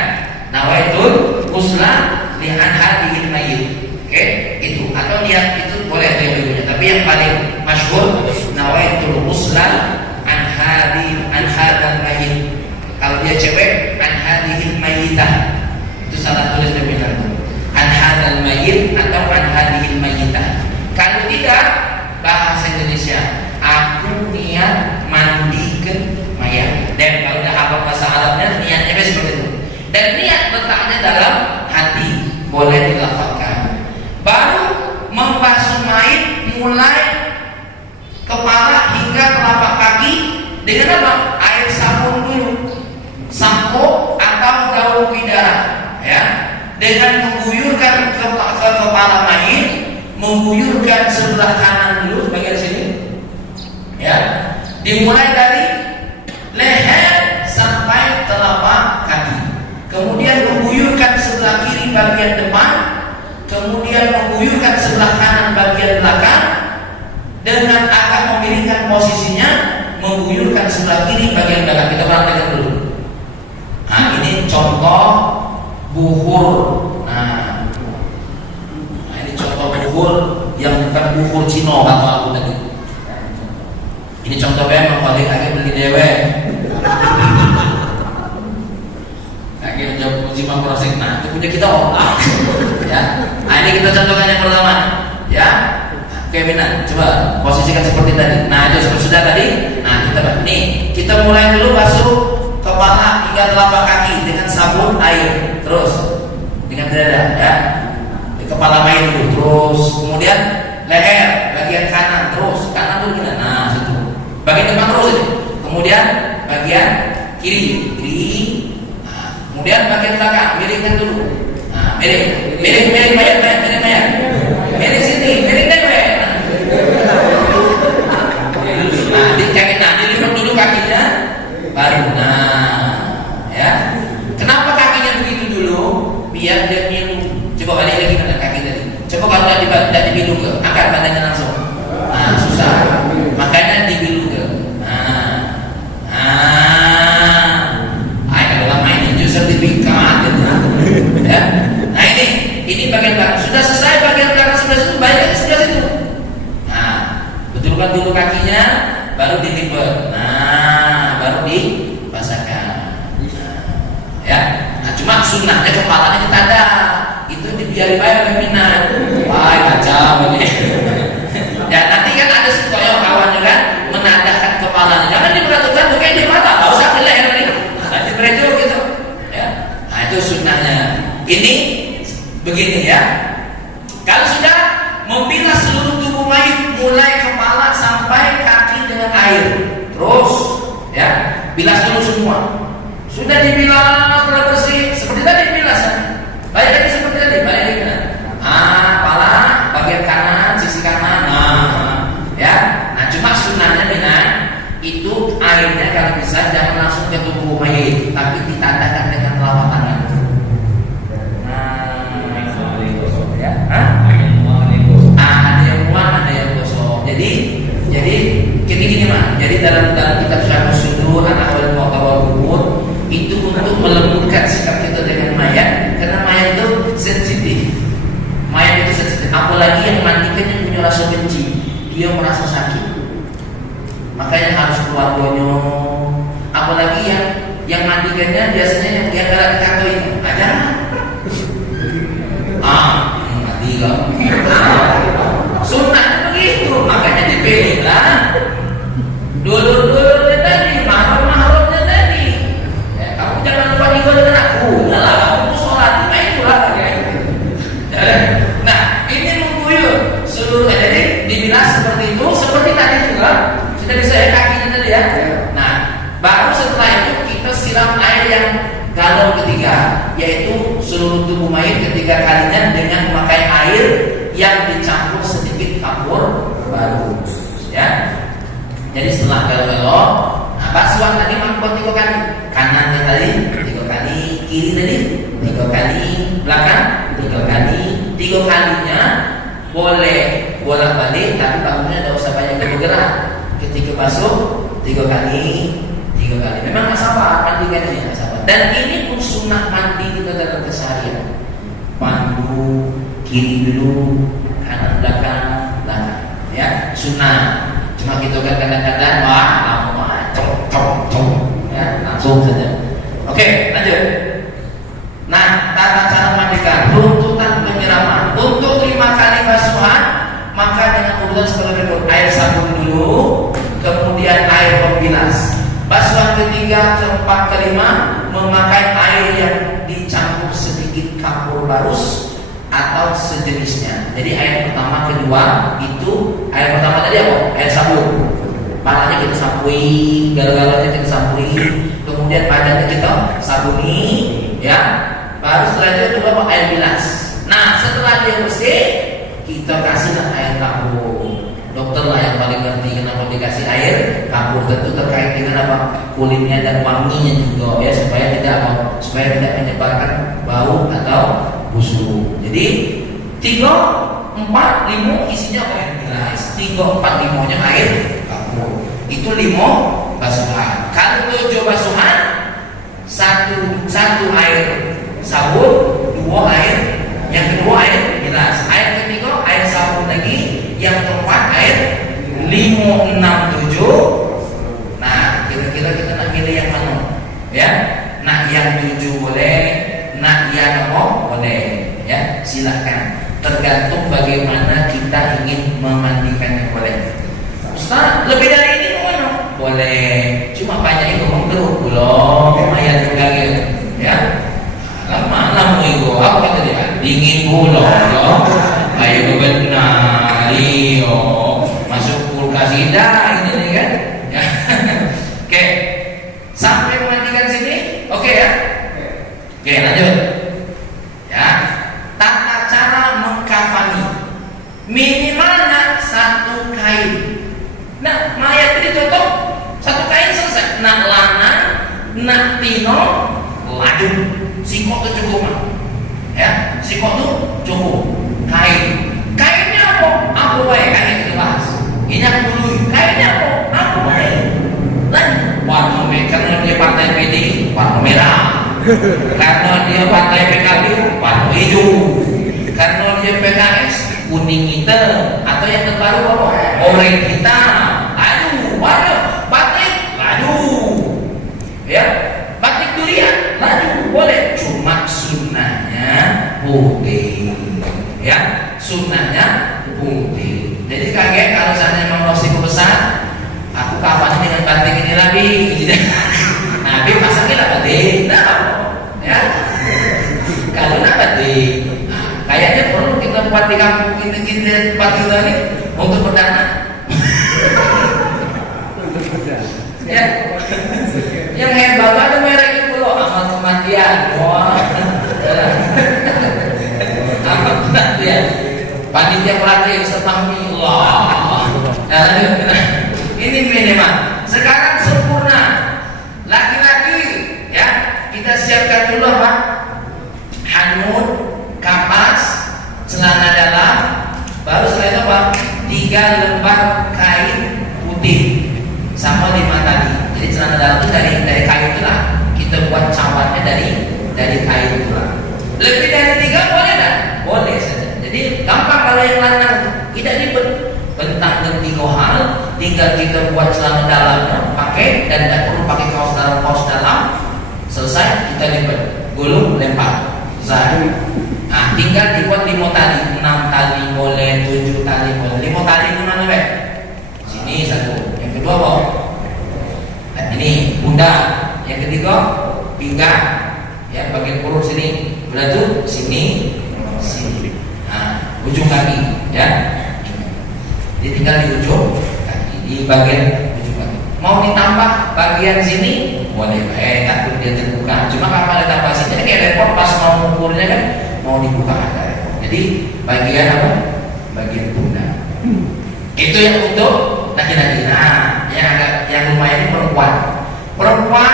Nawaitul ghusla li hadhil mayyit. Oke, itu atau niat itu boleh ada yang dulunya. Tapi yang paling masyhur nawaitul ghusla an hadzal mayyit. Kalau dia cewek an hadhil mayyitah. Itu salah tulis lebih lanjut. An hadzal mayyit atau an hadhil mayyitah. Kalau tidak, bahasa Indonesia, aku niat mandikan mayat. Dan kalau udah hafal bahasa Arabnya, niatnya seperti itu. Dan niat letaknya dalam hati, boleh dilafalkan. Baru membasuh mayit mulai kepala hingga telapak kaki dengan apa? Air sabun dulu, sampo atau daun bidara, ya. Dengan mengguyurkan ke kepala mayit, mengguyurkan sebelah kanan dulu bagian sini, ya. Dimulai dari leher sampai telapak kaki. Kemudian mengguyurkan sebelah kiri bagian depan, kemudian mengguyurkan sebelah kanan bagian belakang dengan agak memiringkan posisinya, mengguyurkan sebelah kiri bagian belakang. Kita praktekkan dulu. Nah, ini contoh buhur. Nah, ini contoh buhur yang bukan buhur Cino atau aku tadi. Ini contoh memang paling agak beli dewe. Akhirnya jawab jima prosek. Nah, itu punya kita orang. Ya. Nah, ini kita contohkan yang pertama. Ya. Oke, Bina, coba posisikan seperti tadi. Nah, itu sudah tadi. Nah, kita mulai dulu basuh kepala hingga telapak kaki dengan sabun air. Terus dengan dada, ya. Di kepala mayit dulu. Terus kemudian leher bagian kanan, terus kanan dulu gimana? Nah, situ. Bagian depan terus ini. Kemudian bagian kiri. Nah, kemudian bagian belakang, miringkan dulu. Nah, miring mayat. Miring sini, miring dewe. Nah, dilipat dulu kakinya, baru. Nah, ya. Kenapa kakinya begitu dulu? Biar dia minum. Coba balik lagi pada kaki tadi. Coba kalau tidak dibilu ke, angkat badannya langsung. Nah, susah. Makanya dibilu ke. Kalau lama ini justru sertifikat, gitu. Ya. Nah, ini bagian belakang. Sudah selesai bagian belakang sebelah situ, balik lagi sebelah situ. Nah, betulkan dulu kakinya, baru dilipat. Nah, baru dibasahkan. Ya. Nah, cuma sunnahnya kepalanya ditanda. Itu dibiarin bayar pimpinan. Wah, kacau ini. Ya, nanti kan ada sekolah kawannya kan menadahkan kepalanya. Jangan diperhatikan tuh kayak di mata, enggak usah ke leher nih. Nah, diperhatikan gitu. Ya. Nah, itu sunnahnya. Ini begini ya. Kalau sudah membilas seluruh tubuh mayit mulai kepala sampai kaki dengan air. Terus ya, bilas dulu semua. Sudah dibilas telah bersih seperti tadi bilasan. Balik lagi seperti tadi, balik lagi. Kepala bagian kanan, sisi kanan. Ya. Nah, cuma sunnahnya dengan itu airnya kalau bisa jangan langsung ke tubuh mayit, tapi ditandakan dengan telapak tangan. Ada yang muat, ada yang gosok. Jadi gini mah. Jadi dalam kitab Syarh Sudur An-Ahwal Mu'tawar itu untuk melembutkan sikap kita dengan mayat, karena mayat itu sensitif. Mayat itu sensitif. Apalagi yang mandikan yang punya rasa benci, dia merasa sakit. Makanya harus keluar gonyong. Apalagi yang mandikannya biasanya yang gara-gara kaki itu. Aja. Sunnah begitu, makanya dipilih lah. Dulur-dulurnya tadi, mahrum-mahrumnya tadi. Ya, kamu jangan lupa nikah dengan aku. Lah, kamu sholat, nah itulah kayak gitu. Nah, ini mengguyur seluruh, jadi dibilas air yang dicampur sedikit kapur baru, ya. Jadi setelah belok-belok, nah basuhan tadi mangkok 3 kali, kanannya tadi 3 kali, kiri tadi 3 kali, belakang 3 kali. 3 kalinya boleh bolak-balik, tapi bangunnya tidak usah banyak bergerak. Ketika basuh 3 kali, 3 kali. Memang nggak sabar mandikannya, nggak sabar. Dan ini pun sunnah mandi kita dalam keseharian. Pandu kiri dulu, kanan belakang, ya sunnah. Cuma kita kan kadang-kadang lama ya langsung saja. Oke, lanjut. Nah, tata cara mandikan, runtutan penyiraman. Untuk 5 kali basuhan, maka dengan urutan seperti berikut: air sabun dulu, kemudian air pembilas. Basuhan ketiga, keempat, kelima memakai air yang dicampur sedikit kapur barus atau sejenisnya. Jadi air pertama, kedua itu air pertama tadi apa? Air sabun. Palanya kita sampui, galau-galaunya kita sampui, kemudian badannya kita sabuni, ya. Baru setelah itu coba air bilas. Nah, setelah dia bersih, kita kasihlah air kapur. Dokter lah yang paling ngerti kenapa dikasih air kapur. Tentu terkait dengan apa? Kulitnya dan wanginya juga, ya, supaya tidak menyebarkan bau atau busuk. Jadi 3, 4, 5 isinya air bilas. 3, 4, 5-nya air kapur. Itu 5 basuhan. Kalau 7 basuhan, satu air sabun, 2 air, yang kedua air bilas, air ketiga air sabun lagi, yang keempat air 5, 6, 7. Nah, kira-kira kita nak pilih yang mana? Ya, nak yang 7 boleh, nak yang apa boleh, ya, silahkan. Tergantung bagaimana kita ingin memandikannya, boleh. Ustaz, lebih dari ini mana? Boleh. Cuma banyak itu menggeruk belum ayat juga gitu, ya. Lama itu apa kata dia? Dingin pula, loh. Ayo benar, iyo. Masuk kulkas indah ini kan? Ya. Oke. Sampai memandikan sini, oke ya? Oke, lanjut. Ya. Tata cara mengkafani. Minimalnya 1 kain. Nah, mayat ini contoh 1 kain selesai. Nak lanang, nak tino, laju. Sikok itu cukup, ya. Sikok itu cukup. Kainnya apa? Aku baik, kain kita bahas. Ini aku dulu. Kainnya apa? Aku baik. Dan warna merah, karena dia partai PD, warna merah. Karena dia partai PKB, warna hijau. Karena dia PKS, kuning hitam. Atau yang terbaru apa? Oranye hitam. Aduh, warna batik, laju. Ya, batik durian, laju boleh. Cuma sunnahnya putih, ya, sunnahnya putih. Jadi kaget kalau seandainya memang rosiku besar, aku kapan dengan batik ini lagi? Nabi pasangnya lah batik, nah, ya. Kalau nak batik, nah, kayaknya perlu kita buat di kampung ini tempat kita ini untuk perdana. Ya, yang hebat ada merek itu loh, amal kematian. Wah, amal kematian. Panitia pelatih sepahmi. Wah, ini minimal. Sekarang sempurna. Laki-laki, ya, kita siapkan dulu apa? Handuk, kapas, celana dalam, baru setelah itu apa? 3 lembar kain putih sama 5 tali. Jadi celana dalam itu dari kain itu lah. Kita buat cawannya dari kain itu lah. Lebih dari 3 boleh tak? Boleh saja. Jadi gampang kalau yang lanang, tidak ribet. Bentang-benting hal, tinggal kita buat celana dalamnya, pakai, dan tidak perlu pakai kaos dalam. Selesai, kita lipat, gulung, lempar. Selesai. Nah, tinggal dibuat 5 tali, 6 tali boleh, 7 tali boleh. 5 tali itu mana be? Sini 1. Yang kedua apa? Nah, ini pundak. Yang ketiga pinggang, ya, bagian perut sini. Udah tuh sini. Nah, ujung kaki, ya. Jadi tinggal di ujung kaki, di bagian ujung kaki. Mau ditambah bagian sini boleh, takut dia terbuka. Cuma kalau ada tambah sini kayak repot pas mau mengukurnya kan, mau dibuka ada repot. Jadi Jadi bagian apa? Bagian pundak. Itu yang untuk laki-laki. Nah, yang lumayan ini perempuan. Perempuan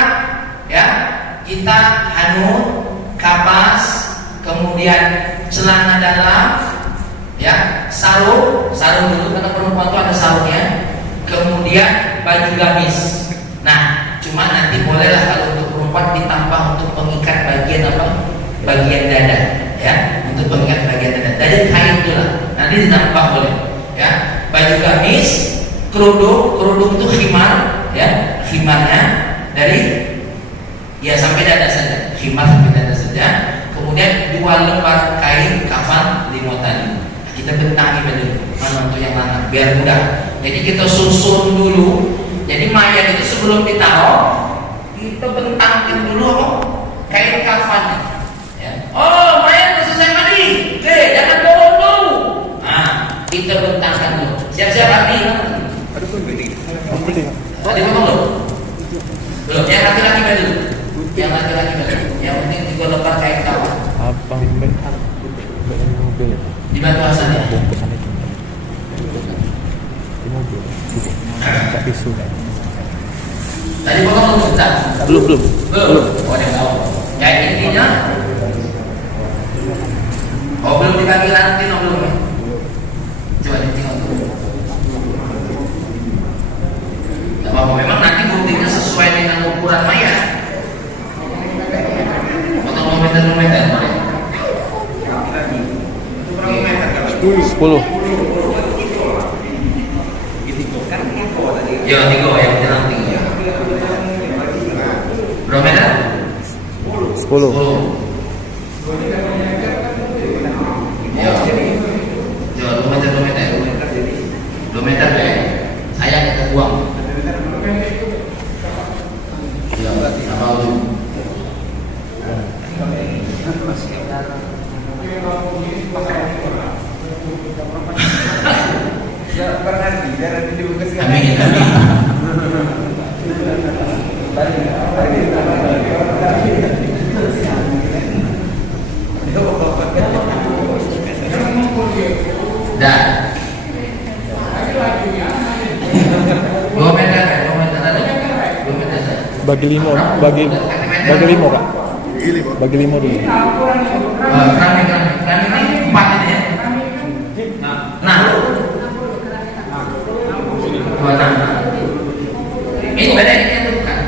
ya, kita hanut, kapas, kemudian celana dalam, ya, sarung dulu karena perempuan itu ada sarungnya. Kemudian baju gamis. Nah, cuma nanti bolehlah kalau untuk perempuan ditambah untuk pengikat bagian apa? Bagian dada, ya, untuk pengikat bagian dada. Dari kain itu lah. Nanti ditambah boleh, ya. Baju gamis, kerudung itu khimar, ya, khimarnya dari ya sampai dada saja, khimar sampai dada saja. Kemudian 2 lembar kain kafan 5 tali. Kita bentangi dulu mana untuk yang mana biar mudah. Jadi kita susun dulu. Jadi mayat itu sebelum ditaruh kita bentangin dulu apa? Kain kafannya. Ya. Oh, mayat sudah selesai mandi. Oke, jangan bawa dulu. Nah, kita bentangkan dulu. Siap-siap mandi. Tadi ngomong belum? Belum. Yang laki-laki dulu. Yang laki-laki dulu. Yang penting 3 lembar kain kafan. Abang Dibantu Hasan ya. Tadi bapak belum bentar? Belum. Oh, dia tahu. Ya intinya. Oh, belum dibagi nanti, belum ya? Coba ditinggal dulu. Tidak apa-apa. Memang nanti buktinya sesuai dengan ukuran mayat. Atau meter boleh? 10. Ya, 3 yang jalan 3. Berapa meter? 10. Ya, 2 meter. 2 meter ya. Saya kita buang. Ya, tidak mau dulu. Amin. Dah. 2 meter ada. 2 meter saja. Bagi 5, Kak. Bagi 5 dulu. Kami ini 4 ini ya. Nah. 26. Ini beda ini yang bukan.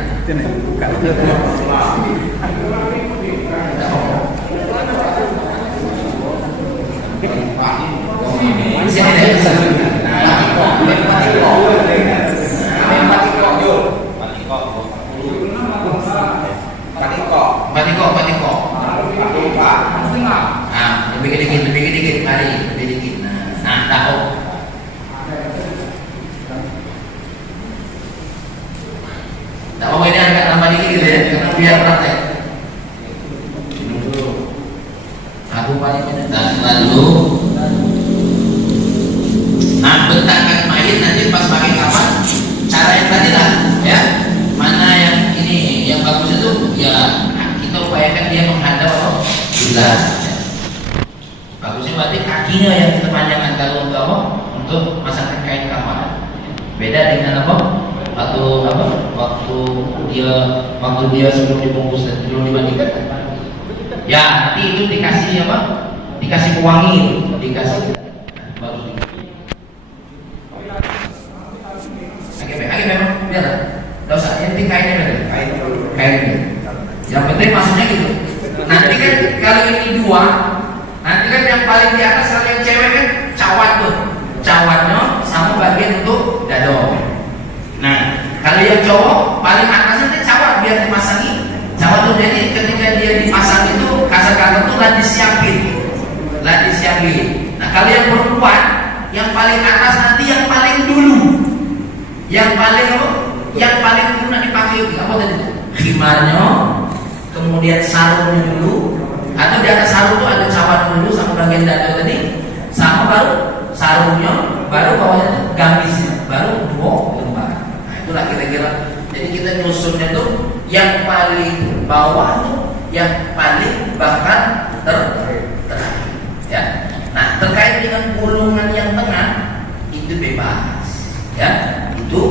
Sini deh. Patiko. Ah, lebih dikit. Mari, lebih dikit. Nah, tahu. Tak mau ini agak tambah dikit gitu ya, karena biar praktek. Aku paling lalu. Nah, bentangkan mayat nanti pas pakai kapan? Cara yang tadi lah, ya. Mana yang ini, yang bagus itu, ya kita upayakan dia menghadap kiblat. Bagusnya berarti kakinya yang kita panjangkan kalau untuk apa? Untuk masangkan kain kafan. Beda dengan apa? Waktu dia sebelum dibungkus dan sebelum dimandikan. Ya, nanti itu dikasih apa? Dikasih pewangi, dikasih baru Oke, memang biar nggak usah. Yang penting kainnya betul. Kainnya. Yang penting maksudnya gitu. Nanti kan kalau ini 2, nanti kan yang paling di atas kalau yang cewek kan cawat tuh. Cawatnya sama bagian untuk dado. Nah, kalau yang cowok paling atasnya itu cawat biar dipasangi. Cawat tuh jadi ketika dia dipasang itu kasar-kasar tuh lah disiapin. Nah, kalau yang perempuan yang paling atas nanti yang paling dulu. Yang paling dulu nanti dipakai apa tadi? Khimarnya, kemudian sarungnya dulu. Atau di atas sarung tuh ada cawat dulu sama bagian dada tadi. Sama baru sarungnya, baru bawahnya tuh gamisnya, baru 2 lembar. Itulah kira-kira. Jadi kita nyusunnya tuh yang paling bawah tuh yang paling bahkan terakhir, ya. Ya, itu.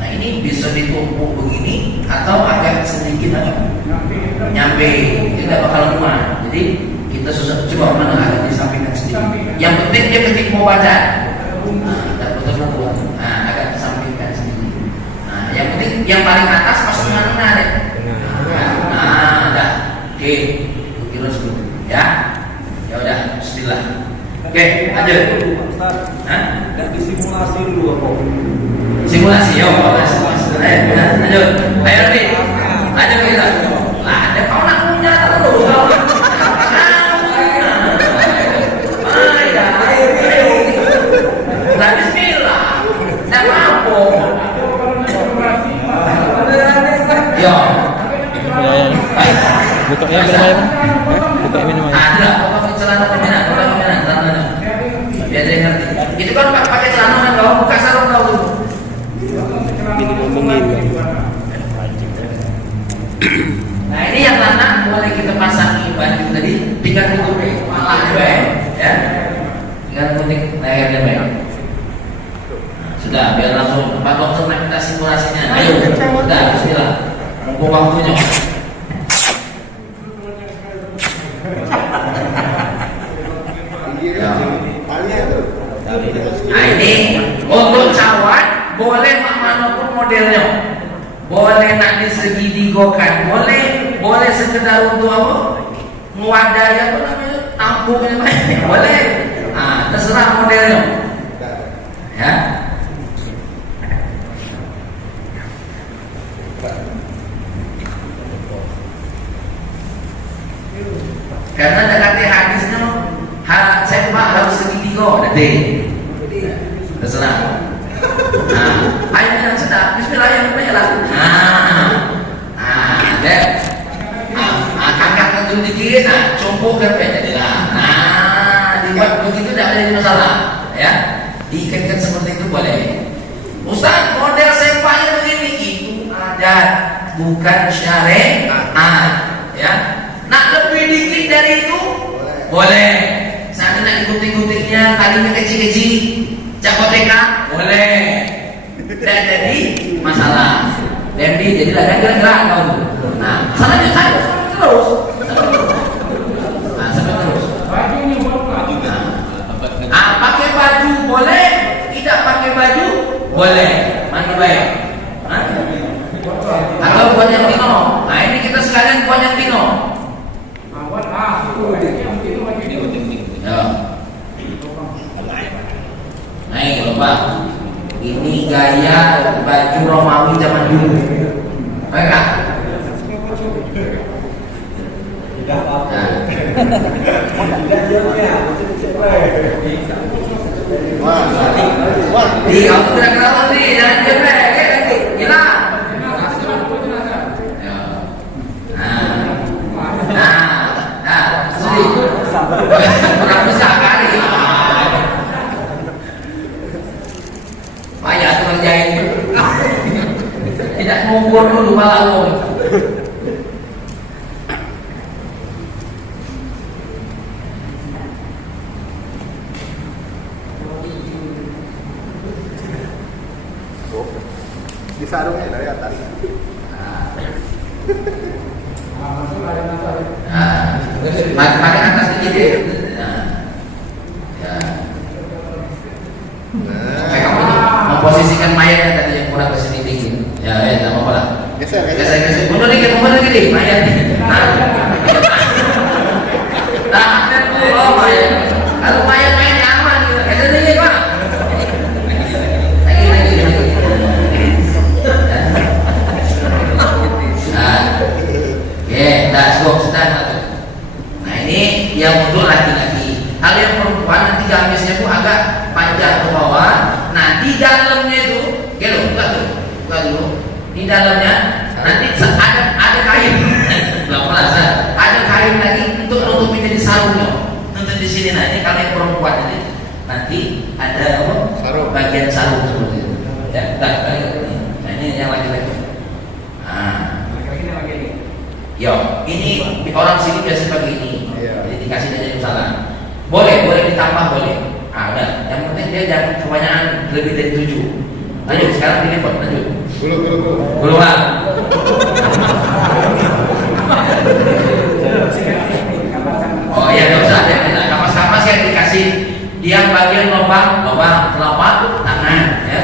Nah ini bisa ditumpuk begini atau agak sedikit nyampe, tidak bakal muat. Jadi kita susah coba mana ada disampingkan sedikit. Yang penting dia ketik mau badan. Nah, betul-betul. Nah, agak disampingkan sedikit. Nah, yang penting yang paling atas masuk mana deh. Nah, dah. Oke, kira dulu. Ya, ya udah. Bismillah. Oke, lanjut. Hah? Dan disimulasi dulu apa? Simulasi, yo, lanjut. Ayo lebih. Lanjut kita. Lah, ada kau nak punya terus. Nah, bismillah. Saya mampu. Yo. Buka ya minum air. Buka minum air. Ada, apa celana pembinaan, celana. Biar dia ngerti. Itu kan pakai celana kan kau buka sarung kau dulu. Ini ngomongin. Nah ini yang lanang boleh kita pasangi baju tadi, tinggal tutup kepala juga ya. Tinggal tutup lehernya baik. Sudah, biar langsung Pak Dokter kita simulasinya. Ayo, sudah, bismillah. Mumpung waktunya. Nah ini untuk cawan boleh manapun modelnya, boleh nanti segidigokan, boleh sekedar untuk apa? Mewadai apa namanya? Tampungnya boleh. Nah, terserah modelnya. Ya. Karena dekatnya hadisnya saya harus segitiga, nanti terserah. Nah, ayo kita sedap. Bismillahirrahmanirrahim. Deh. Angkat dikit. Nah, cumpuk kan jadilah. Nah, dibuat begitu tidak ada masalah, ya. Diikatkan seperti itu boleh. Ustaz, model sempaknya begini itu adat, bukan syariat, ya. Nak lebih dikit dari itu boleh. Saya nak ikut-ikutnya talinya kecil-kecil, cakoteka boleh. Dan jadi masalah. Jadi lah gerak-gerak kau. Nah, sana terus. Nah, sampai terus. Pakai baju boleh, tidak pakai baju boleh. Mana baik? Atau buat yang tino. Nah, ini kita sekalian buat yang tino. Ya. Naik loh Pak. Ini gaya baju Romawi zaman dulu. Baik Kak? Di kamu gerak-gerak nih, jangan jebrek, gila. Kurang bisa kali. Payah tuh ngerjain. Tidak mengukur dulu malah. Di sarungnya dari atas. Pakai atas sedikit. Kayak kamu memposisikan mayatnya tadi yang kurang ke sini dikit. Ya, tidak apa-apa lah. Geser. Mundur dikit mayatnya. Tahan dulu mayat. Kalau mayat-mayatnya aman gitu. Geser dikit Pak. Lagi. Sudah. Nah ini yang untuk laki-laki. Hal yang perempuan nanti gamisnya itu agak panjang ke bawah. Nah di dalamnya itu, buka dulu. Di dalamnya nanti ada kain. Ada kain lagi untuk nutupi jadi sarungnya. Untuk di sini nanti kalau yang perempuan nanti ada Sarung. bagian sarung seperti itu. Ya, nah ini yang laki-laki. Yo, ini orang sini biasa pakai ini. Iya. Jadi dikasih aja salah. Boleh ditambah boleh. Ada. Yang penting dia jangan kebanyakan lebih dari 7. Lanjut, sekarang telepon, lanjut. Belum lah. Oh iya, nggak usah ada kapas-kapas yang dikasih yang bagian lubang telapak tangan, ya.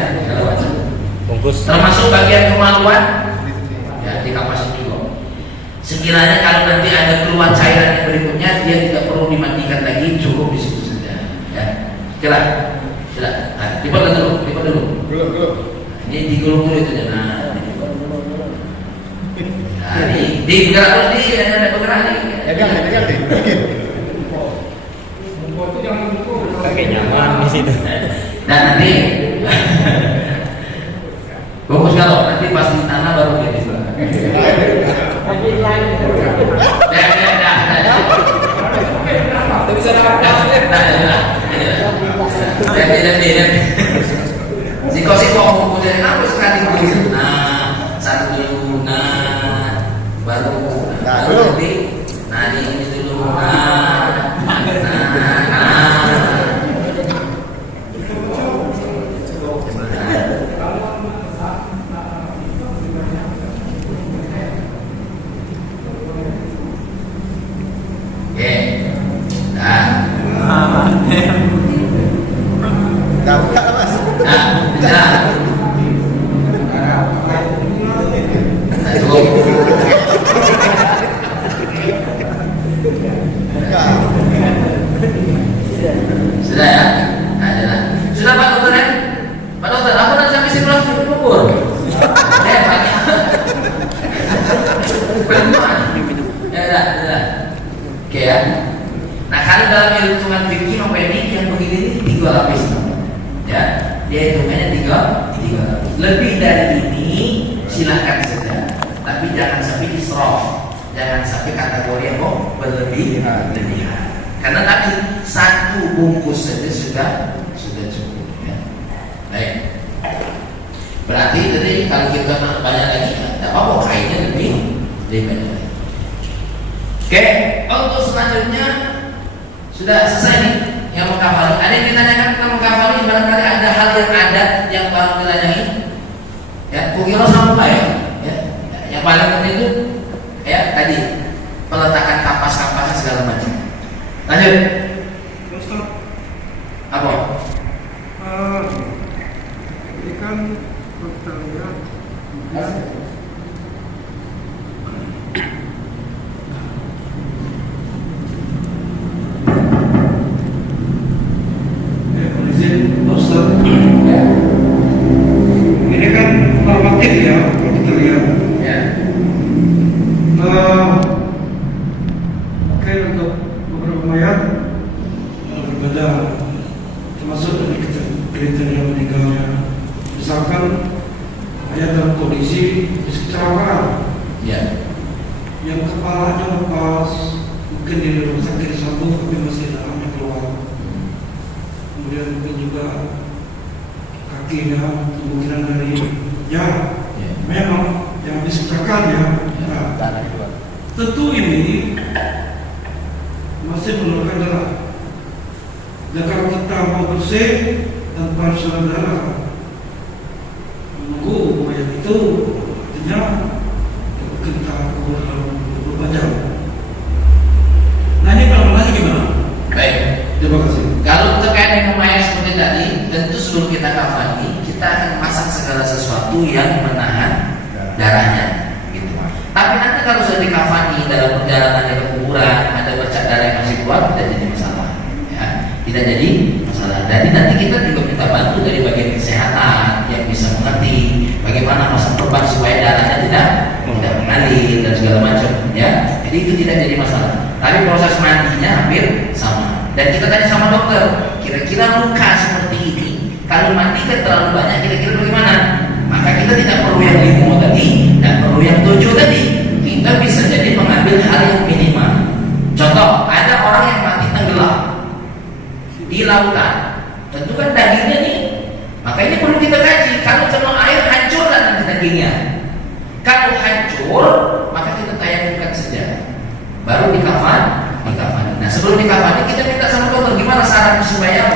Bungkus. Termasuk bagian kemaluan, ya dikapasin juga. Sekiranya kalau nanti ada keluar cairan yang berikutnya, dia tidak perlu dimatikan lagi, cukup di situ saja. Ya, jelas. Nah, lipat dulu. Ini digulung dulu itu nah. Nah, digerak terus ada bergerak nih. Pegang deh. Pakai nyaman di situ. Dan nanti bungkus kalau nanti pas di tanah baru dia bisa. Siko mau dari apa sekali dulu. Nah, satu dulu, baru nanti, ini dulu, sudah ya? Sudah Pak Dokter ya? Pak Dokter, aku nanti sampai simulasi kubur. Pak. Ya. Oke ya. Nah, kalau dalam hitungan fikih mempedik yang begini ini 3 lapis. Ya, dia hitungannya 3 lapis. Lebih dari ini silakan saja. Tapi jangan sampai israf. Jangan sampai kategori yang berlebihan. Karena tadi 1 bungkus saja sudah cukup ya. Baik. Berarti tadi kalau kita banyak lagi tidak apa-apa, kainnya lebih banyak. Oke, untuk selanjutnya sudah selesai nih yang mengkafali. Ada yang ditanyakan tentang mengkafali? Barangkali ada hal yang ada yang baru ditanyain. Ya, kukira sampai ya. Yang paling penting itu ya tadi peletakan kapas-kapasnya segala macam. Lanjut. Ustaz, Apa? ini kan kita lihat izin Ustaz. Ini kan normatif ya, kalau kita lihat. Ya. Oke, untuk beberapa mayat berbeda, termasuk dari kriteria meninggalnya. Misalkan mayat dalam kondisi kecelakaan, Ya. yang kepalanya lepas, mungkin di rumah sakit disambung tapi masih darahnya keluar. Kemudian mungkin juga kakinya kemungkinan dari ya memang yang habis kecelakaan ya. Nah, tentu ini masih menurunkan darah. Dan kalau kita mau bersih tanpa harus darah, menunggu mayat itu, artinya mungkin kita kubur dalam beberapa jam. Nah, ini penanganannya gimana? Baik. Terima kasih. Kalau terkait dengan mayat seperti tadi, tentu sebelum kita kafani, kita akan pasang segala sesuatu yang menahan darahnya, gitu. Tapi nanti kalau sudah dikafani dalam perjalanan ke kuburan, ada bercak darah yang masih keluar, tidak jadi masalah. Ya, tidak jadi masalah. Jadi nanti kita juga minta bantu dari bagian kesehatan yang bisa mengerti bagaimana pasang perban supaya darahnya tidak mengalir dan segala macam. Ya, jadi itu tidak jadi masalah. Tapi proses mandinya hampir sama. Dan kita tanya sama dokter, kira-kira luka seperti ini kalau mandikan terlalu banyak kira-kira bagaimana? Maka kita tidak perlu yang 5 tadi dan perlu yang 7 tadi. Kita bisa jadi mengambil hal yang minimal. Contoh, ada orang yang mati tenggelam di lautan, tentu kan dagingnya nih. Maka ini perlu kita kaji. Kalau cuma air hancur nanti dagingnya. Kalau hancur, maka kita tayamumkan saja. Baru dikafan. Nah, sebelum dikafani kita minta sama dokter gimana saran supaya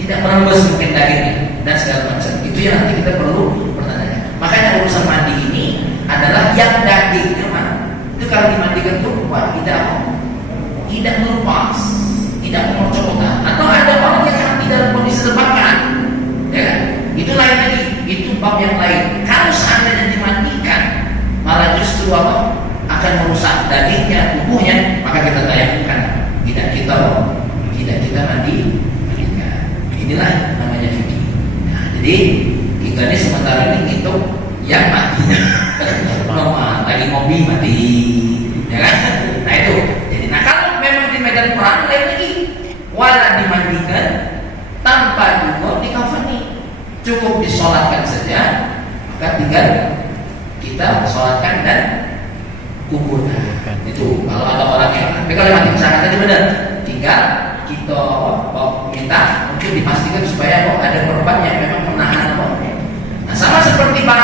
tidak merembes mungkin dagingnya dan segala macam. Itu yang nanti kita perlu pertanyaan. Makanya urusan mandi ini adalah yang dagingnya mana? Itu kalau dimandikan tuh tidak melupas, tidak memercokotan, atau ada orang yang mati dalam kondisi terbakar, ya kan? Itu lain lagi, itu bab yang lain. Kalau seandainya dimandikan, malah justru apa? Akan merusak dagingnya, tubuhnya, maka kita tayangkan tidak kita mandikan. Inilah namanya fikih. Nah, jadi kita ini sementara ini itu yang matinya normal, lagi ngopi mati, ya kan? Nah itu. Jadi, nah kalau memang di medan perang lain lagi, wala dimandikan tanpa juga dikafani, cukup disolatkan saja, maka tinggal kita sholatkan dan kuburkan. Itu kalau ada orang yang, tapi kalau mati pesantren tadi benar, tinggal kita minta mungkin dipastikan supaya ada korban yang memang menahan apa. Nah sama seperti Pak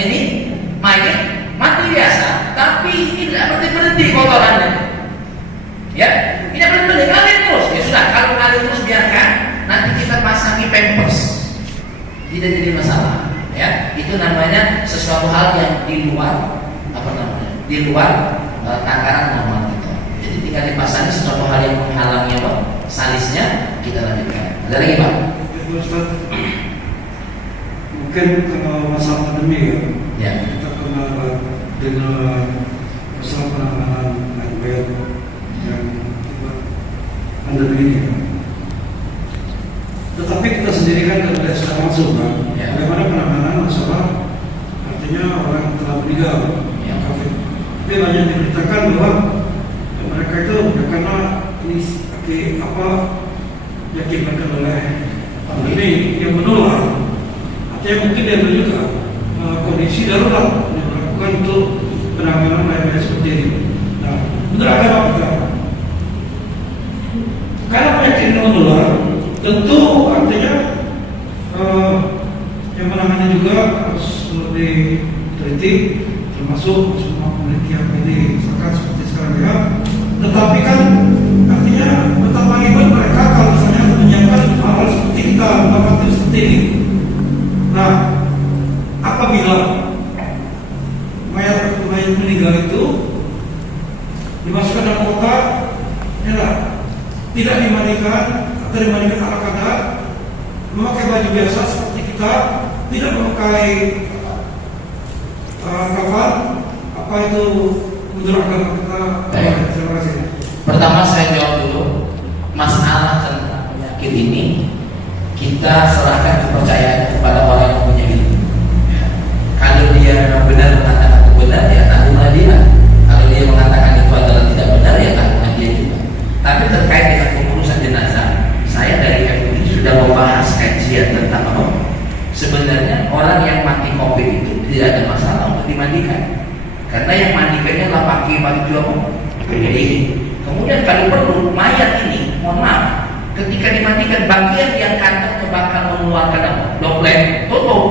ini mayat mati biasa, tapi tidak berhenti kotorannya. Ya, tidak berhenti ngalir terus. Ya sudah, kalau ngalir terus biarkan, nanti kita pasangi pampers, tidak jadi masalah. Ya, itu namanya sesuatu hal yang di luar di luar takaran normal kita. Jadi tinggal dipasangi sesuatu hal yang menghalangi apa? Salisnya, kita lanjutkan. Ada lagi Pak? Ustaz, mungkin karena masa pandemi Ya. kita kenal dengan masalah penanganan bed yang akibat pandemi ini. Tetapi kita sendiri kan tidak sedang masuk kan. Ya. Bagaimana penanganan masalah artinya orang yang telah meninggal Ya. COVID. Tapi banyak diberitakan bahwa mereka itu karena ini diakibatkan oleh pandemi yang menular. Artinya mungkin dia juga kondisi darurat yang dilakukan untuk penanganan lain-lain seperti ini. Nah, benar agama kita. Karena penyakit ini menular, tentu artinya yang menangani juga harus diteliti, termasuk semua penelitian ini misalkan seperti sekarang ya. Tetapi kan artinya betapa hebat mereka kalau misalnya menyiapkan hal seperti kita tempat seperti ini. Nah, apabila mayat meninggal itu dimasukkan dalam kotak, ya, tidak dimandikan atau dimandikan ala kadar, memakai baju biasa seperti kita, tidak memakai kafan, apa itu menurut agama kita? Terima kasih. Pertama saya jawab dulu masalah tentang penyakit ini. Kita serahkan kepercayaan kepada orang yang punya ilmu. Ya. Kalau dia memang benar mengatakan itu benar, ya tanggungan dia. Kalau dia mengatakan itu adalah tidak benar, ya tanggungan dia juga. Tapi terkait dengan pengurusan jenazah, saya dari MUI sudah membahas kajian tentang apa? Sebenarnya orang yang mati COVID itu tidak ada masalah untuk dimandikan, karena yang mandikannya adalah pakai baju apa? Jadi kemudian kalau perlu mayat ini, mohon maaf, ketika dimandikan bagian yang kantong bakal mengeluarkan apa? Droplet, tutup.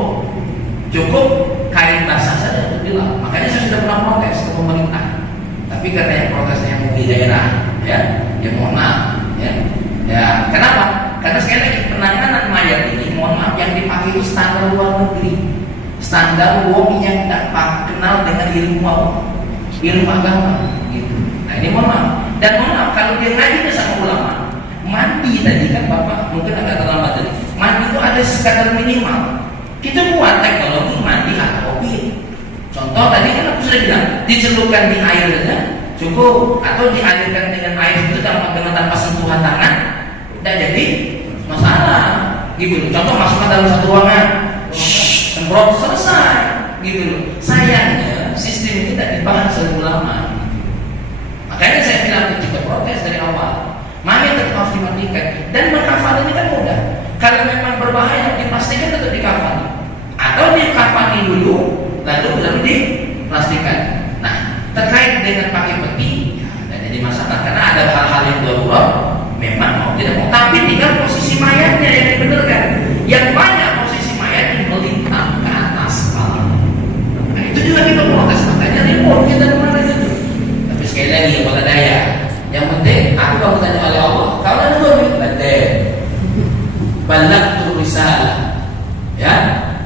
Cukup kain basah saja untuk dilap. Makanya saya sudah pernah protes ke pemerintah. Tapi karena yang protesnya yang di daerah, ya mohon maaf, ya. Kenapa? Karena sekali lagi penanganan mayat ini, mohon maaf, yang dipakai itu standar luar negeri, standar wong yang tidak kenal dengan ilmu agama, gitu. Nah ini mohon maaf. Dan mohon maaf kalau dia ngaji sama ulama. Mandi tadi kan Bapak mungkin agak terlambat tadi. Mandi itu ada sekadar minimal. Kita buat teknologi mandi atau kopi. Contoh tadi kan aku sudah bilang, dicelupkan di air saja cukup, atau dialirkan dengan air itu tanpa sentuhan tangan, tidak jadi masalah. Gitu. Contoh masukkan dalam satu ruangan, semprot selesai. Gitu. Sayangnya sistem ini tidak dibahas oleh ulama. Makanya saya bilang kita protes dari awal. Mayat tetap harus dimandikan, dan mengkafani ini kan mudah. Kalau memang berbahaya, dipastikan tetap dikafani, atau dikafani dulu, lalu baru dipastikan. Nah, terkait dengan pakai peti, ya, tidak jadi masalah, karena ada hal-hal yang darurat, memang mau tidak mau. Tapi tinggal posisi mayatnya yang dibenarkan. Yang banyak posisi mayat yang melintang ke atas kepala. Nah, itu juga kita protes, makanya report kita kemana itu. Tapi sekali lagi, pada daya. Yang penting, aku kalau tanya oleh Allah, kalau ada dua bandel, balak risalah, ya,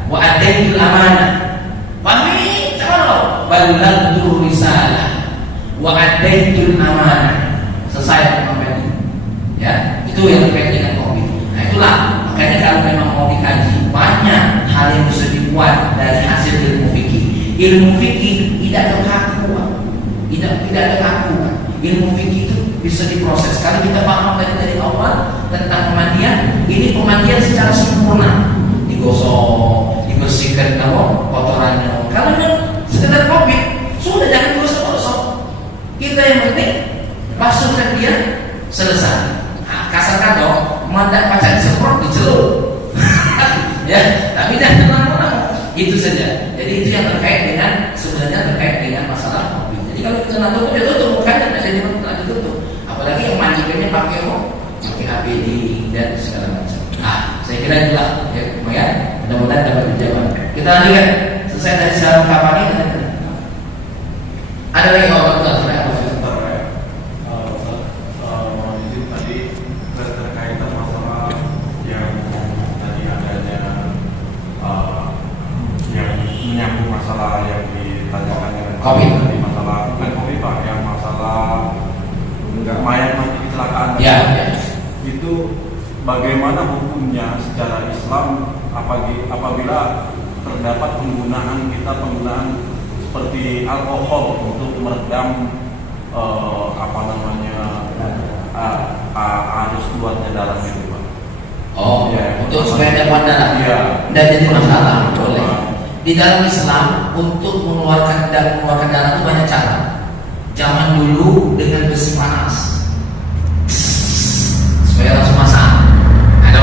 wa adaitul amanah. Pahami? Kalau balagtul risalah wa adaitul amanah. Selesai ini. Ya, itu yang terkait dengan COVID. Nah, itulah makanya kalau memang mau dikaji banyak hal yang bisa dibuat dari hasil ilmu fikih. Ilmu fikih tidak ada kaku, tidak ada kaku. Ilmu fikih itu bisa diproses. Kalau kita paham dari awal tentang pemandian, ini pemandian secara sempurna, digosok, dibersihkan kotorannya. Kalau sekedar COVID, sudah jangan gosok-gosok. Kita yang penting basuhkan dia, selesai. Nah, kasar kado, mandak pacar disemprot dicelup. Ya, tapi jangan lama-lama. Itu saja. Jadi itu yang terkait dengan sebenarnya terkait dengan masalah COVID. Jadi kalau kita nak tutup ya tutup, bukan tidak jadi ditutup. Apalagi yang mandikannya pakai APD dan segala macam. Nah, saya kira itulah ya, lumayan. Mudah-mudahan dapat dijawab. Kita lanjutkan. Selesai dari sekarang kapan ini? Ada lagi orang tua apa? Tadi berkaitan masalah yang tadi adanya yang menyambung masalah yang ditanyakan dengan COVID. tadi masalah bukan COVID Pak, yang masalah mayat mati kecelakaan. Ya, ya. Itu bagaimana hukumnya secara Islam apabila terdapat penggunaan seperti alkohol untuk meredam arus keluarnya darah itu Pak. Oh, ya, untuk supaya dapat darah. Iya. Dan jadi masalah, boleh. Di dalam Islam untuk mengeluarkan darah itu banyak cara. Zaman dulu dengan besi panas supaya langsung masak. Ada.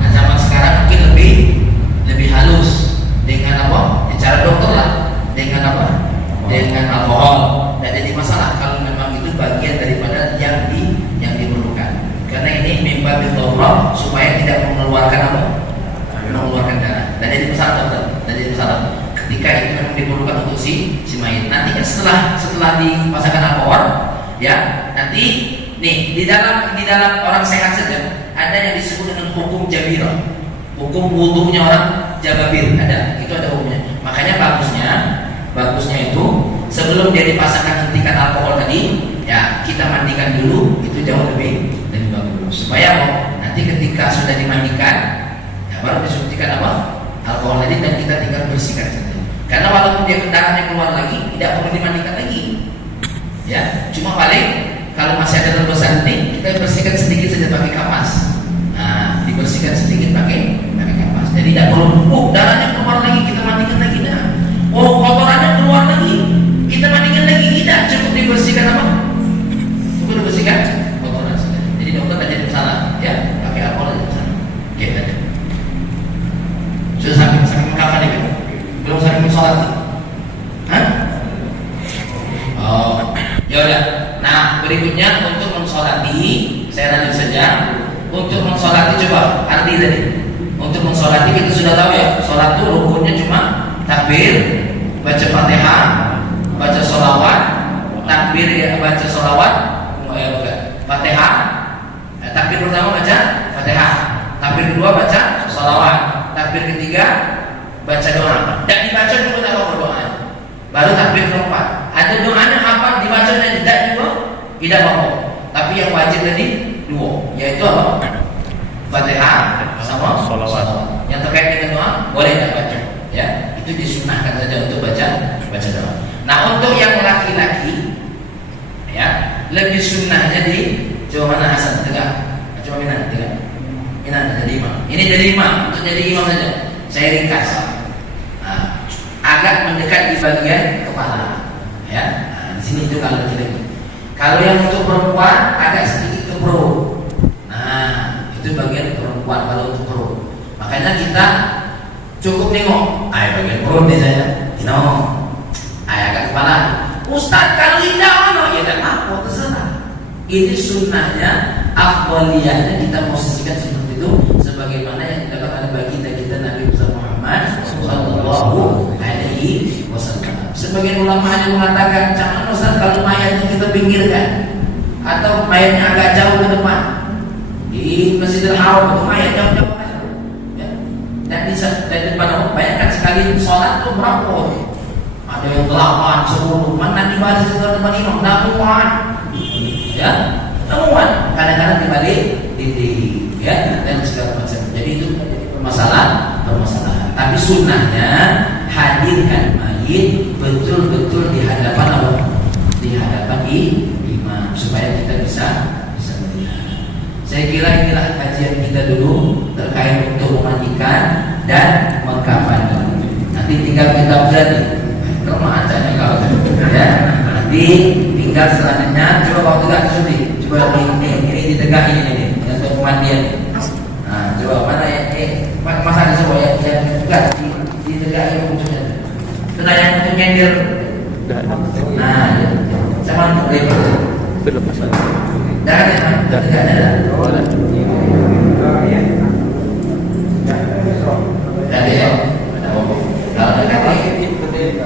Nah, zaman sekarang mungkin lebih halus dengan apa? Cara dokter lah. Dengan apa? Dengan alkohol. Dan jadi masalah kalau memang itu bagian daripada yang diperlukan. Karena ini mimba bidorah supaya tidak mengeluarkan apa? Mengeluarkan darah. Dan jadi masalah dokter. Dan jadi masalah ketika itu memang diperlukan untuk si mayat. Nanti kan setelah dipasangkan alkohol, ya nanti nih di dalam orang sehat saja ada yang disebut dengan hukum jabirah. Hukum wudunya orang jababir ada. Itu ada hukumnya. Makanya bagusnya itu sebelum dia dipasangkan suntikan alkohol tadi, ya kita mandikan dulu, itu jauh lebih bagus. Supaya nanti ketika sudah dimandikan, ya baru disuntikan alkohol tadi dan kita tinggal bersihkan saja. Karena walaupun dia darahnya keluar lagi, tidak perlu dimandikan lagi. Ya, cuma paling kalau masih ada rembesan ini, kita bersihkan sedikit saja pakai kapas. Nah, dibersihkan sedikit pakai kapas. Jadi tidak perlu, darahnya keluar lagi, kita mandikan lagi. Nah, kotorannya keluar lagi, kita mandikan lagi. Tidak, cukup dibersihkan apa? Cukup dibersihkan kotoran saja. Jadi dokter tak jadi masalah, ya pakai alkohol aja masalah. Oke, aja. Sudah sampai kapan ini? Belum sampai sholat? Hah? Oh, ya udah. Nah, berikutnya untuk mensolati, saya lanjut saja. Untuk mensolati coba arti tadi. Untuk mensolati kita sudah tahu ya, sholat itu rukunnya cuma takbir, baca Fatihah, baca sholawat, takbir ya baca sholawat, bukan Fatihah. Takbir pertama baca Fatihah, takbir kedua baca sholawat, takbir ketiga baca doa. Dan dibaca dulu kalau berdoa. Baru takbir keempat. Ada doanya apa dibaca dan tidak juga tidak apa. Tapi yang wajib tadi dua, yaitu apa? Fatihah sama sholawat. Yang terkait dengan doa boleh tidak baca. Ya, itu disunahkan saja untuk baca doa. Nah, untuk yang laki-laki, ya lebih sunnahnya di coba mana Hasan tegak, coba Minan tegak, Minan jadi imam. Ini jadi imam, untuk jadi imam saja. Saya ringkas. Nah, agak mendekat di bagian kepala, ya. Nah, di sini itu kalau laki-laki. Kalau yang untuk perempuan agak sedikit ke perut. Nah, itu bagian perempuan kalau untuk perut. Makanya kita cukup nengok, bagian perut nih saya, agak kepala. Ustaz kalau indah mana? Ya tak apa, terserah. Ini sunnahnya, afdaliyahnya kita posisikan seperti itu, sebagaimana yang dikatakan oleh baginda kita Nabi Muhammad Sallallahu Alaihi Wasallam. Sebagian ulama yang mengatakan, jangan Ustaz kalau mayatnya kita pinggirkan, atau mayatnya agak jauh ke depan. Di Masjidil Haram itu mayat jauh-jauh. Ya. Dan di depan Allah bayangkan sekali sholat tuh berapa orang? Ada yang 8, 10, mana di balik juga depan imam, namuan, ya, namuan. Kadang-kadang di balik dinding, ya, dan segala macam. Jadi itu menjadi permasalahan. Tapi sunnahnya hadirkan mayit betul-betul di hadapan Allah, di hadapan imam, supaya kita bisa melihat. Saya kira inilah kajian kita dulu terkait untuk memandikan dan mengkafani. Nanti tinggal kita berani. Rumah aja kalau ya. Nanti tinggal selanjutnya coba kalau tegak suntik. Coba ini ditegak ini untuk pemandian. Nah, coba mana ya? Masa ada sebuah yang tegak ditegak ini fungsinya. Sudah yang untuk nyender. Nah, sama untuk lebar. Belum masalah. Dan tegaknya ada. Jadi ya. Kalau kaki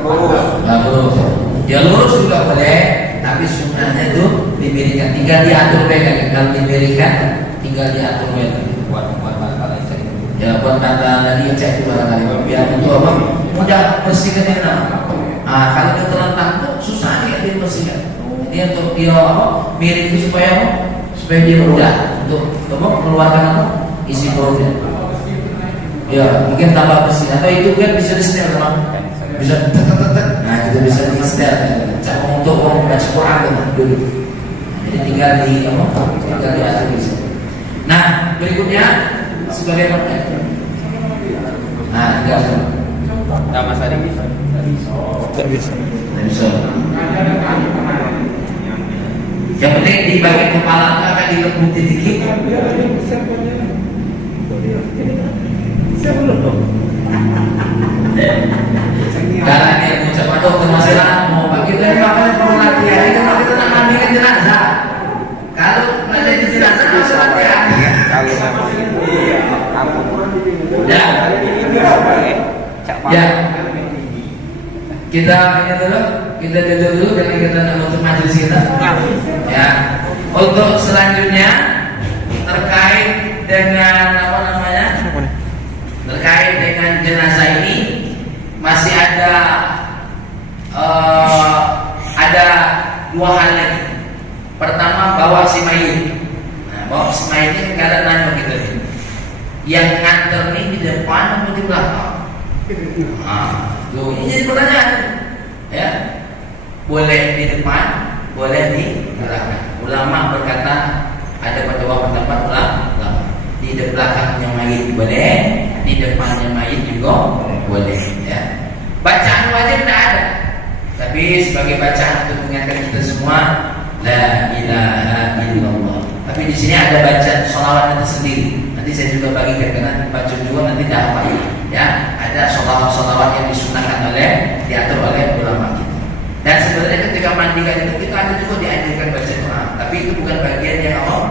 lurus, ya lurus juga boleh, tapi sunnahnya itu diberikan, tinggal diatur baik. Kalau diberikan, tinggal diatur baik. Ya buat kata tadi yang saya itu barangkali biar untuk apa? Mudah bersihkan yang nama. Kalau dia terlentang tuh susah dia dibersihkan. Jadi untuk dia apa? Mirip itu supaya apa? Supaya dia mudah untuk apa? Mengeluarkan apa? Isi perutnya. Ya mungkin tambah bersih atau itu kan bisa di setel memang. Bisa tek. Nah itu bisa di setel. Cara untuk membaca Quran dulu. Jadi tinggal di apa? Tinggal di atur bisa. Nah berikutnya sebagai apa? Nah tinggal. Enggak masalah bisa. Enggak bisa. Tidak bisa. Yang penting di bagian kepala itu akan dilembuti dikit. Karena dia mengucapkan dokter masalah mau bagi dari apa perlu latihan itu kalau kita nak mandikan jenazah. Kalau ada di jenazah harus latihan. Kalau ya. Kita dulu dulu dan kita untuk majelis kita. Ya. Untuk selanjutnya terkait dengan apa namanya? Terkait dengan jenazah ini masih ada dua hal lagi. Pertama bawa si mayit. Nah, bawa si mayit ini kadang nanya gitu. Yang nganter ini di depan atau di belakang? Ini jadi pertanyaan. Ya, boleh di depan, boleh di belakang. Ulama berkata ada dua pendapat ulama. Di belakangnya mayit boleh, di depannya mayit juga boleh. Ya. Bacaan wajib tidak ada, tapi sebagai bacaan untuk mengingatkan kita semua, la ilaha illallah. Tapi di sini ada bacaan sholawat itu sendiri. Nanti saya juga bagikan karena baca juga nanti tidak apa ya. Ada sholawat yang disunahkan diatur oleh ulama kita. Dan sebenarnya ketika mandikan itu kita ada juga dianjurkan baca Quran. Tapi itu bukan bagian yang awal,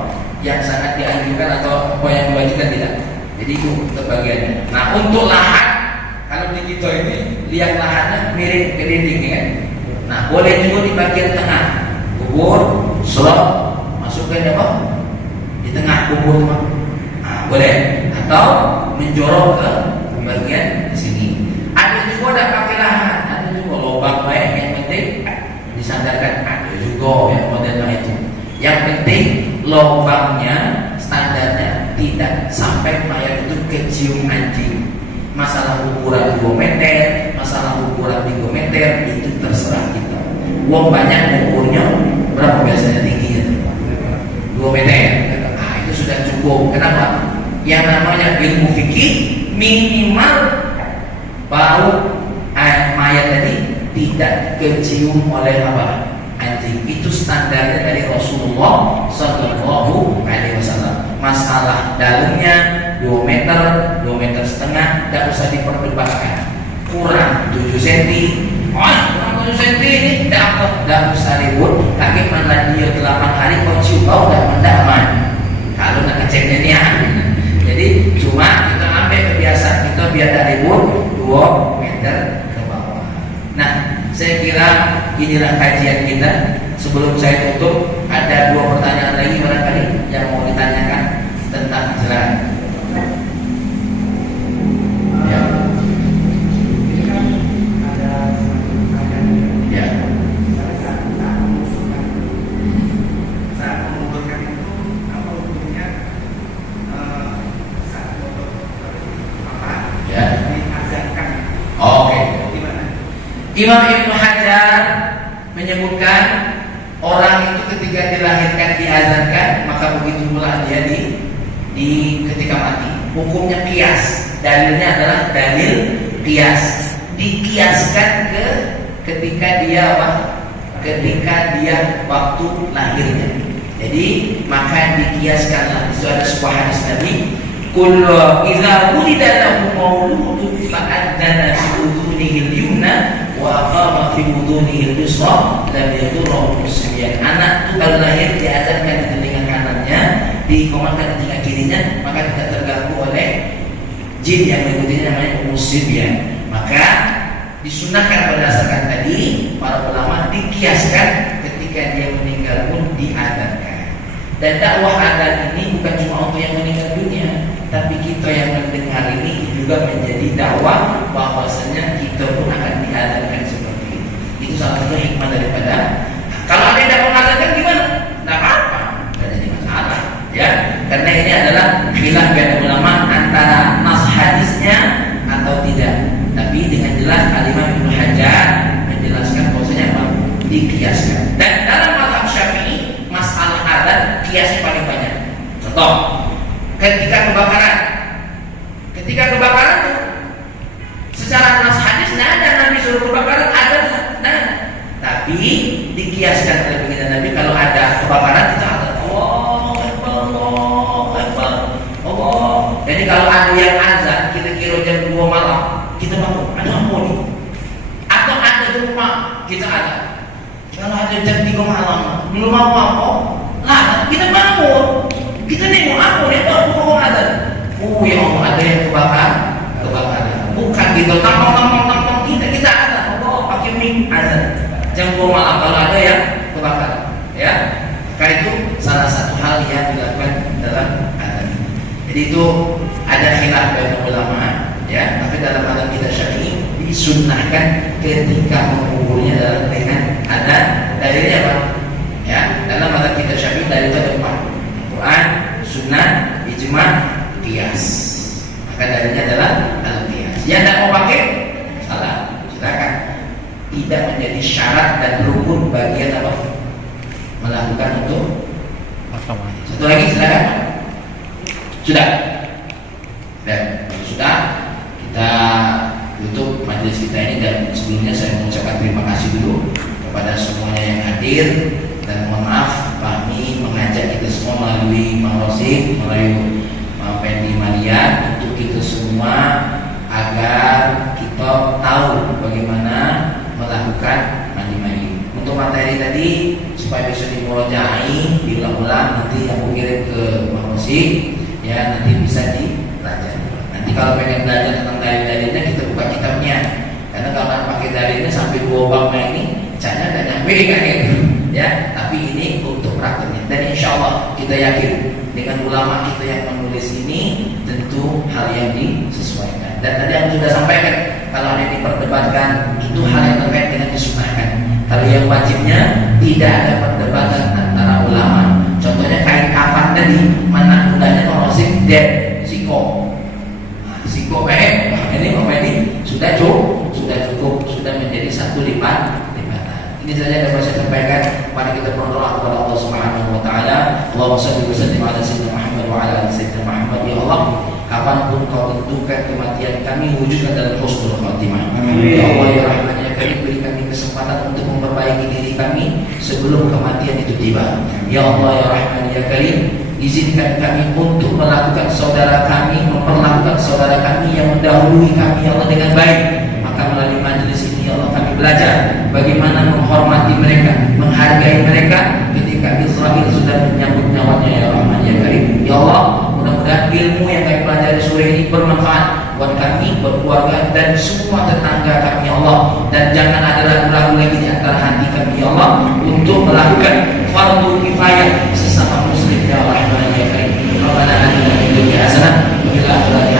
yang sangat dianjurkan atau apa yang diwajibkan tidak. Jadi itu bagiannya. Nah untuk lahan, kalau di kita ini liang lahannya mirip ke dinding kan. Nah boleh juga di bagian tengah kubur, slot, masukkan apa? Di tengah kubur boleh. Atau menjorok ke bagian sini. Ada juga ada pakai lahan, ada juga lubang baik yang penting disandarkan. Ada juga yang model itu. Yang penting lubangnya standarnya tidak sampai mayat itu kecium anjing. Masalah ukuran 2 meter, masalah ukuran 3 meter itu terserah kita. Uang banyak ukurnya berapa biasanya tingginya? 2 meter. Nah, itu sudah cukup. Kenapa? Yang namanya ilmu fikih minimal bau mayat tadi tidak kecium oleh apa? Anjing. Itu standarnya dari Rasulullah Sallallahu Alaihi Wasallam. Masalah dalamnya 2 meter, 2 meter setengah, tidak usah diperdebatkan. Kurang 7 cm, kurang 7 cm ini tidak usah ribut. Tapi mana dia 8 hari kau cium bau tidak mendaman. Kalau nak ngeceknya ni jadi cuma kita ambil kebiasaan kita biar tak ribut 2 meter ke bawah. Nah, saya kira inilah kajian kita. Sebelum saya tutup, ada 2 pertanyaan lagi barangkali yang mau ditanyakan tentang hijrah. Imam Ibnu Hajar menyebutkan orang itu ketika dilahirkan diazankan, maka begitu pula dia di ketika mati. Hukumnya kias, dalilnya adalah dalil kias. Dikiaskan ke ketika dia apa? Ketika dia waktu lahirnya. Jadi maka dikiaskanlah. Itu ada sebuah hadis Nabi, kullu idza wulida lahu mauludun fa'adzana fi udhunihi al-yumna wa aqama fi udhunihi al-yusra lam yadurruhu musliyan. Anak itu kalau lahir diazankan di telinga kanannya, dikomatkan di telinga kirinya, maka tidak terganggu oleh jin yang mengikutinya, namanya musliyan. Maka disunahkan berdasarkan tadi para ulama, dikiaskan ketika dia meninggal pun diadzankan. Dan dakwah adzan ini bukan cuma untuk yang meninggal dunia, tapi kita yang mendengar ini juga menjadi dakwah bahwasanya kita pun akan diadzankan seperti itu. Itu salah satu hikmah daripada. Kalau ada yang tidak mengadzankan gimana? Tidak apa-apa, tidak jadi masalah, ya. Karena ini adalah khilaf bain ulama antara nas hadisnya atau tidak. Tapi dengan jelas Al-Imam Ibnu Hajar menjelaskan bahwasanya apa? Dikiaskan. Dan dalam mazhab Syafi'i masalah adzan kiasnya paling banyak. Contoh, ketika kebakaran tuh, secara nas hadis nggak ada Nabi suruh kebakaran, ada. Nah, tapi dikiaskan oleh baginda Nabi kalau ada kebakaran itu ada Allahu Akbar, Allahu Akbar, Allah. Jadi kalau ada yang azan kira-kira jam 2 malam, kita bangun, ada apa nih? Atau ada di rumah, kita ada. Kalau ada jam 3 malam, belum mau apa? Lah, kita bangun. Kita nengok apa nih? Baru ada. Oh ya Allah, ada yang kebakaran. Bukan gitu, tampang kita ada. Allah pakai mic azan. Jam 2 malam kalau ada yang kebakaran, ya. Maka itu salah satu hal yang dilakukan dalam azan. Jadi itu ada khilaf bain ulama, ya. Tapi dalam mazhab kita Syafi'i disunnahkan ketika menguburnya adalah dengan adzan. Dalilnya apa? Ya, dalam mazhab kita Syafi'i dalilnya ada 4. Quran, sunnah, ijma, qiyas. Maka dalilnya adalah al-qiyas. Yang tidak mau pakai salah, silakan. Tidak menjadi syarat dan rukun bagian apa? Melakukan untuk satu lagi silakan. Sudah. Dan sudah kita tutup majelis kita ini, dan sebelumnya saya mengucapkan terima kasih dulu kepada semuanya yang hadir, dan mohon maaf kami mengajak kita semua melalui Mang Rosi, melalui Mang Pendi Maria untuk kita semua agar kita tahu bagaimana melakukan mandi mayit. Untuk materi tadi supaya bisa dimurojai, diulang-ulang, nanti aku kirim ke Mang Rosi, ya, nanti bisa dipelajari. Nanti kalau pengen belajar tentang dalil-dalilnya kita buka kitabnya, karena kalau pakai dalilnya sampai 2 bab ini caranya tidak nyampe kan gitu, ya. Tapi ini untuk prakteknya, dan insya Allah kita yakin dengan ulama kita yang menulis ini tentu hal yang disesuaikan. Dan tadi yang sudah sampaikan, kalau ada yang diperdebatkan itu hal yang terkait dengan disunahkan. Kalau yang wajibnya tidak ada perdebatan antara ulama. Contohnya kain kafan tadi, mana gunanya korosif dan siko. Siko ini sudah cukup, sudah menjadi satu lipatan. Ini saja yang dapat saya sampaikan. Mari kita berdoa kepada Allah Subhanahu wa taala. Allahumma shalli wa sallim ala sayyidina Muhammad wa ala ali sayyidina Muhammad. Ya Allah, kapanpun kau tentukan kematian kami, wujudkan dalam husnul khatimah. Ya Allah ya Rahman ya Karim, beri kami kesempatan untuk memperbaiki diri kami sebelum kematian itu tiba. Ya Allah ya Rahman ya Karim, izinkan kami untuk melakukan saudara kami, memperlakukan saudara kami yang mendahului kami, ya Allah, dengan baik. Maka melalui majelis ini, ya Allah, kami belajar bagaimana menghormati mereka, menghargai mereka ketika Israel sudah menyambut nyawanya, ya Rahman ya Karim. Ya Allah, mudah-mudahan ilmu yang kami pelajari sore ini bermanfaat buat kami, buat keluarga, dan semua tetangga kami, ya Allah. Dan jangan ada ragu-ragu lagi di antara hati kami, ya Allah, untuk melakukan fardu kifayah sesama muslim, ya Rahman ya Karim. Rabbana atina fid dunya hasanah wa fil akhirati